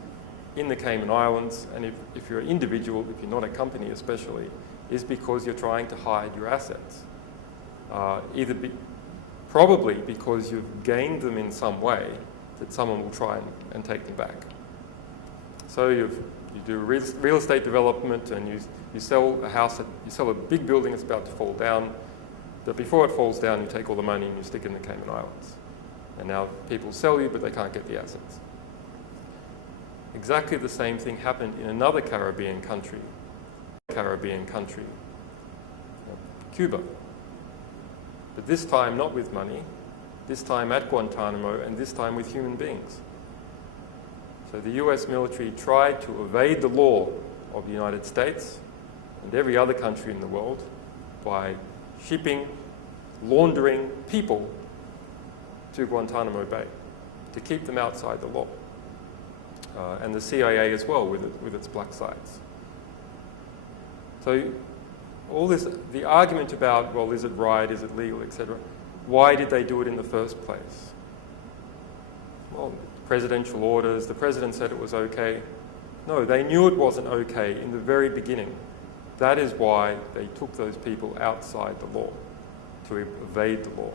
in the Cayman Islands, and if you're an individual, if you're not a company especially, is because you're trying to hide your assets. Probably because you've gained them in some way that someone will try and take them back. So you do real estate development and you sell a house, you sell a big building that's about to fall down, but before it falls down you take all the money and you stick it in the Cayman Islands. And now people sell you, but they can't get the assets. Exactly the same thing happened in another Caribbean country, Cuba. But this time not with money, this time at Guantanamo, and this time with human beings. So the US military tried to evade the law of the United States and every other country in the world by shipping, laundering people to Guantanamo Bay to keep them outside the law. And the CIA as well with its black sites. So all this, the argument about, well, is it right, is it legal, etc. Why did they do it in the first place? Well, presidential orders, the president said it was okay. No, they knew it wasn't okay in the very beginning. That is why they took those people outside the law, to evade the law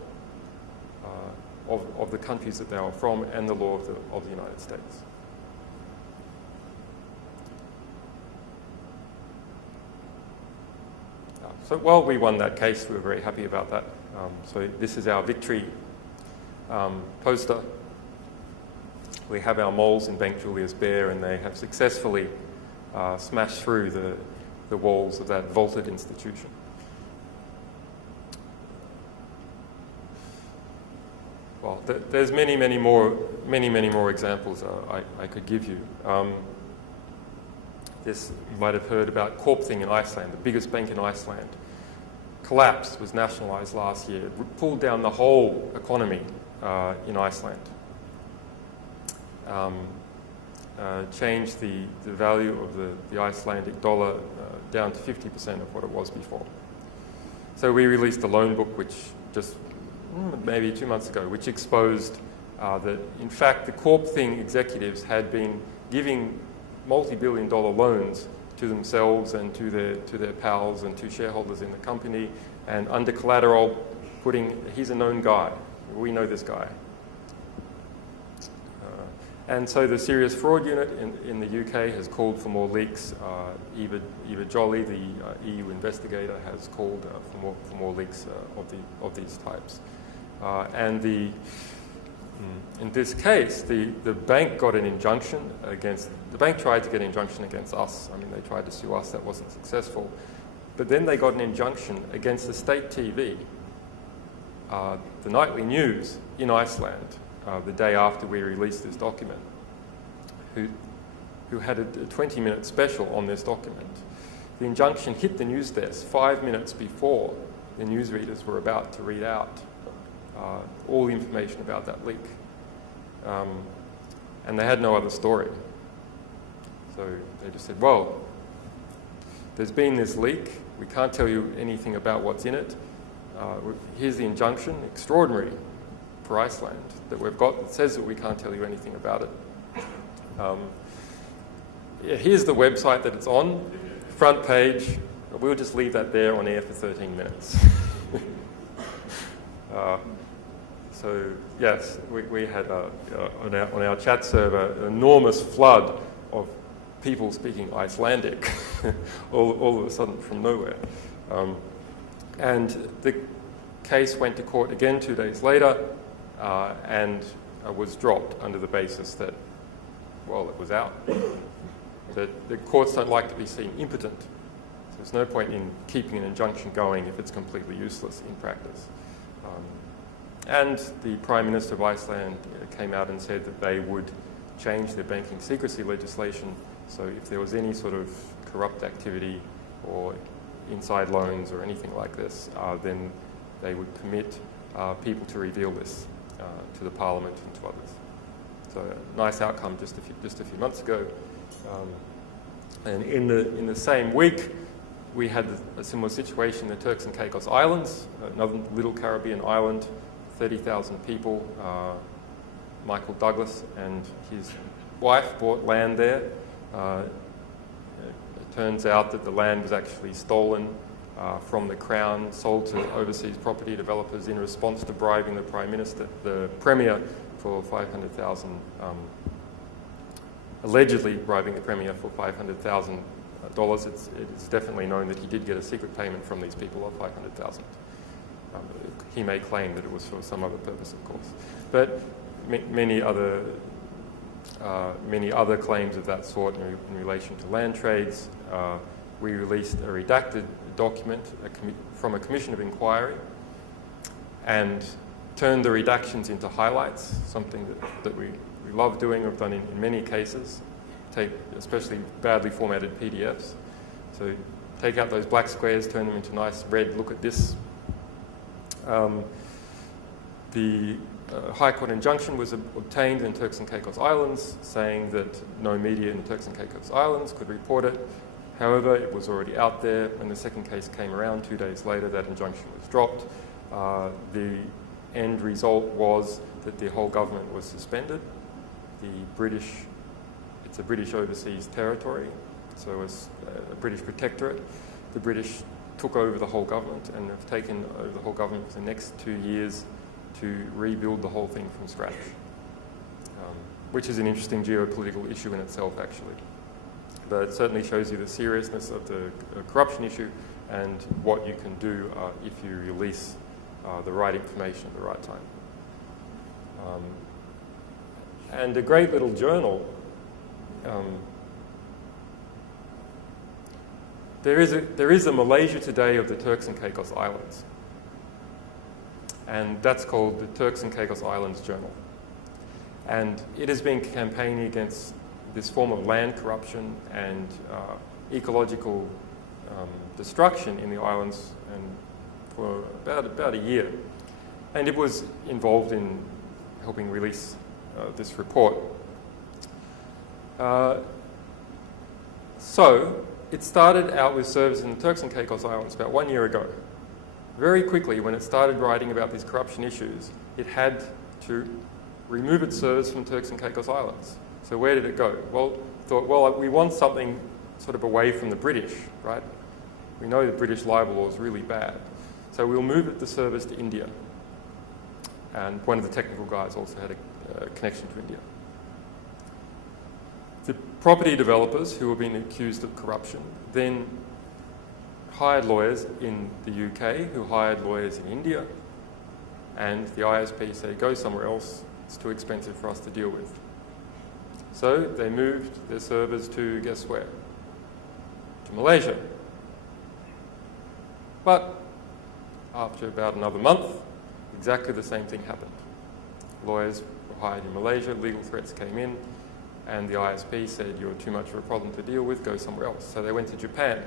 of the countries that they are from and the law of the United States. So, well, we won that case. We were very happy about that. So this is our victory poster. We have our moles in Bank Julius Baer, and they have successfully smashed through the walls of that vaulted institution. Well, there's many more examples I could give you. This, you might have heard about Corpthing in Iceland, the biggest bank in Iceland. Collapsed, was nationalised last year, pulled down the whole economy in Iceland. Changed the value of the Icelandic dollar down to 50% of what it was before. So we released a loan book, which just maybe 2 months ago, which exposed that in fact the Corp Thing executives had been giving multi-billion-dollar loans to themselves and to their pals and to shareholders in the company, and under collateral putting, he's a known guy, we know this guy. And so the Serious Fraud Unit in the UK has called for more leaks. Eva Joly, the EU investigator, has called for more leaks of these types. In this case, the bank got an injunction against, the bank tried to get an injunction against us. I mean, they tried to sue us, that wasn't successful. But then they got an injunction against the state TV, the nightly news in Iceland, the day after we released this document, who had a 20-minute special on this document. The injunction hit the news desk 5 minutes before the newsreaders were about to read out all the information about that leak. And they had no other story. So they just said, well, there's been this leak. We can't tell you anything about what's in it. Here's the injunction, extraordinary for Iceland, that we've got that says that we can't tell you anything about it. Here's the website that it's on, front page. We'll just leave that there on air for 13 minutes. So yes, we had on our chat server an enormous flood of people speaking Icelandic all of a sudden from nowhere. And the case went to court again 2 days later and was dropped under the basis that, well, it was out. That the courts don't like to be seen impotent. So there's no point in keeping an injunction going if it's completely useless in practice. And the Prime Minister of Iceland came out and said that they would change their banking secrecy legislation, so if there was any sort of corrupt activity or inside loans or anything like this, then they would permit people to reveal this to the Parliament and to others. So a nice outcome just a few months ago. And in the same week, we had a similar situation in the Turks and Caicos Islands, another little Caribbean island, 30,000 people. Michael Douglas and his wife bought land there. It turns out that the land was actually stolen from the Crown, sold to overseas property developers in response to bribing the Premier for $500,000, allegedly bribing the Premier for $500,000. It's definitely known that he did get a secret payment from these people of $500,000. He may claim that it was for some other purpose, of course. But many other claims of that sort in relation to land trades. We released a redacted document from a commission of inquiry and turned the redactions into highlights, something that we love doing, we've done in many cases, especially badly formatted PDFs. So take out those black squares, turn them into nice red, look at this. The High Court injunction was obtained in Turks and Caicos Islands, saying that no media in the Turks and Caicos Islands could report it. However, it was already out there. When the second case came around 2 days later, that injunction was dropped. The end result was that the whole government was suspended. It's a British overseas territory, so it's a British protectorate. The British took over the whole government and have taken over the whole government for the next 2 years to rebuild the whole thing from scratch, which is an interesting geopolitical issue in itself, actually. But it certainly shows you the seriousness of the corruption issue and what you can do if you release the right information at the right time. And a great little journal. There is a Malaysia Today of the Turks and Caicos Islands, and that's called the Turks and Caicos Islands Journal. And it has been campaigning against this form of land corruption and ecological destruction in the islands and for about a year. And it was involved in helping release this report. So it started out with service in the Turks and Caicos Islands about 1 year ago. Very quickly, when it started writing about these corruption issues, it had to remove its servers from Turks and Caicos Islands. So where did it go? Well, thought, well, we want something sort of away from the British, right? We know the British libel law is really bad. So we'll move the servers to India. And one of the technical guys also had a connection to India. The property developers who were being accused of corruption then hired lawyers in the UK who hired lawyers in India, and the ISP said, go somewhere else, it's too expensive for us to deal with. So they moved their servers to, guess where? To Malaysia. But after about another month, exactly the same thing happened. Lawyers were hired in Malaysia, legal threats came in, and the ISP said, you're too much of a problem to deal with, go somewhere else. So they went to Japan.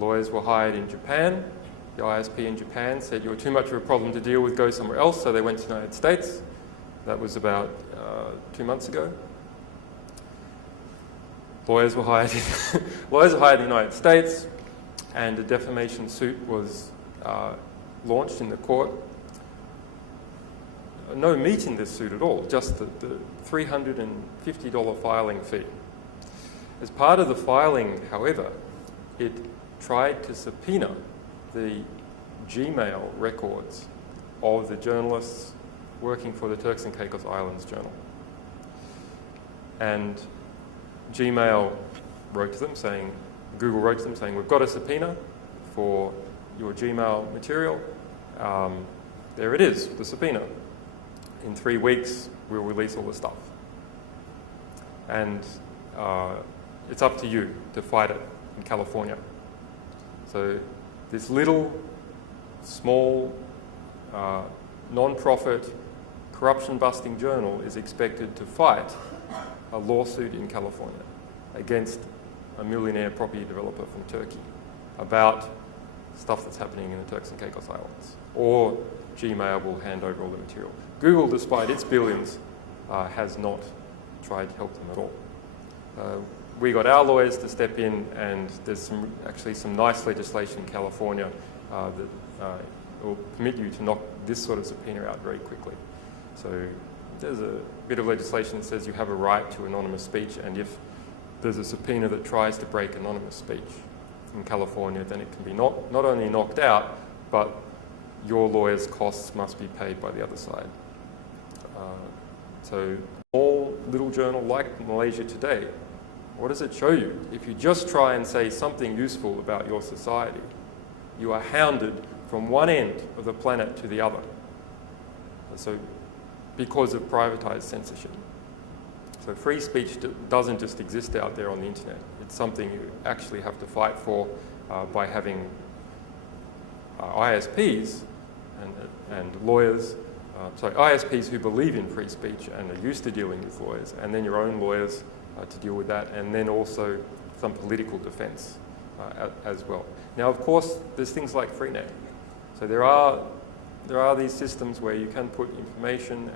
Lawyers were hired in Japan. The ISP in Japan said, you're too much of a problem to deal with, go somewhere else. So they went to the United States. That was about 2 months ago. Lawyers were hired in the United States, and a defamation suit was launched in the court. No meat in this suit at all, just the $350 filing fee. As part of the filing, however, it tried to subpoena the Gmail records of the journalists working for the Turks and Caicos Islands Journal. And Gmail wrote to them saying, Google wrote to them saying, we've got a subpoena for your Gmail material. There it is, the subpoena. In 3 weeks, we'll release all the stuff. And it's up to you to fight it in California. So this little, small, non-profit, corruption-busting journal is expected to fight a lawsuit in California against a millionaire property developer from Turkey about stuff that's happening in the Turks and Caicos Islands. Or Gmail will hand over all the material. Google, despite its billions, has not tried to help them at all. We got our lawyers to step in, and there's actually some nice legislation in California that will permit you to knock this sort of subpoena out very quickly. So there's a bit of legislation that says you have a right to anonymous speech, and if there's a subpoena that tries to break anonymous speech in California, then it can be not only knocked out, but your lawyer's costs must be paid by the other side. So small little journal like Malaysia Today, what does it show you? If you just try and say something useful about your society, you are hounded from one end of the planet to the other. So because of privatized censorship. So free speech doesn't just exist out there on the internet. It's something you actually have to fight for by having ISPs and lawyers, ISPs who believe in free speech and are used to dealing with lawyers, and then your own lawyers to deal with that, and then also some political defense as well. Now, of course, there's things like Freenet. So there are these systems where you can put information,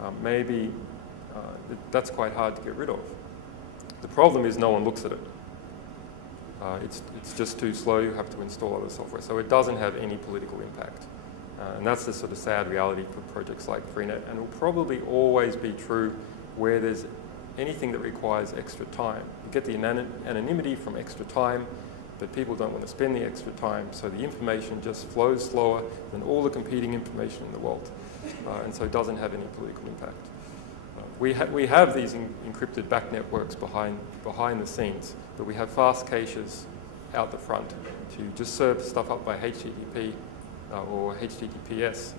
and maybe that's quite hard to get rid of. The problem is no one looks at it. It's just too slow. You have to install other software. So it doesn't have any political impact. And that's the sort of sad reality for projects like Freenet, and will probably always be true where there's anything that requires extra time. You get the anonymity from extra time, but people don't want to spend the extra time, so the information just flows slower than all the competing information in the world, and so it doesn't have any political impact. We have these encrypted back networks behind the scenes, but we have fast caches out the front to just serve stuff up by HTTP or HTTPS.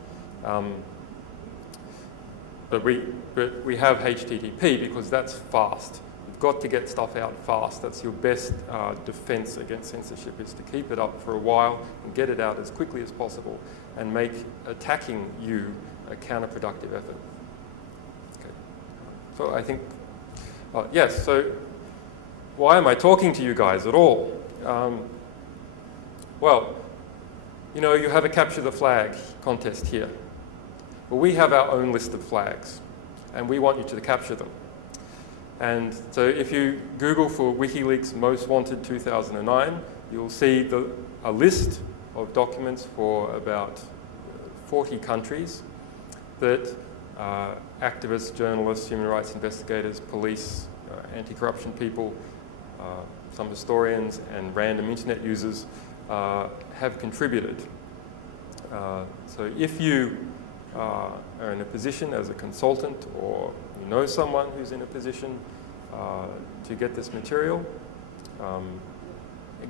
But we have HTTP because that's fast. You've got to get stuff out fast. That's your best defense against censorship, is to keep it up for a while and get it out as quickly as possible and make attacking you a counterproductive effort. Okay. So I think, yes, so why am I talking to you guys at all? Well, you know, you have a capture the flag contest here. Well, we have our own list of flags, and we want you to capture them. And so if you Google for WikiLeaks Most Wanted 2009, you'll see a list of documents for about 40 countries that activists, journalists, human rights investigators, police, anti-corruption people, some historians and random internet users have contributed. So if you are in a position as a consultant, or you know someone who's in a position to get this material,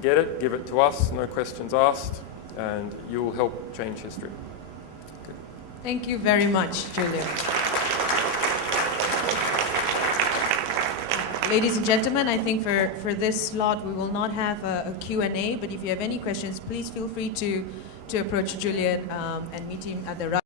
get it, give it to us, no questions asked, and you'll help change history. Okay. Thank you very much, Julian. Ladies and gentlemen, I think for this slot we will not have a Q&A, but if you have any questions, please feel free to approach Julian and meet him at the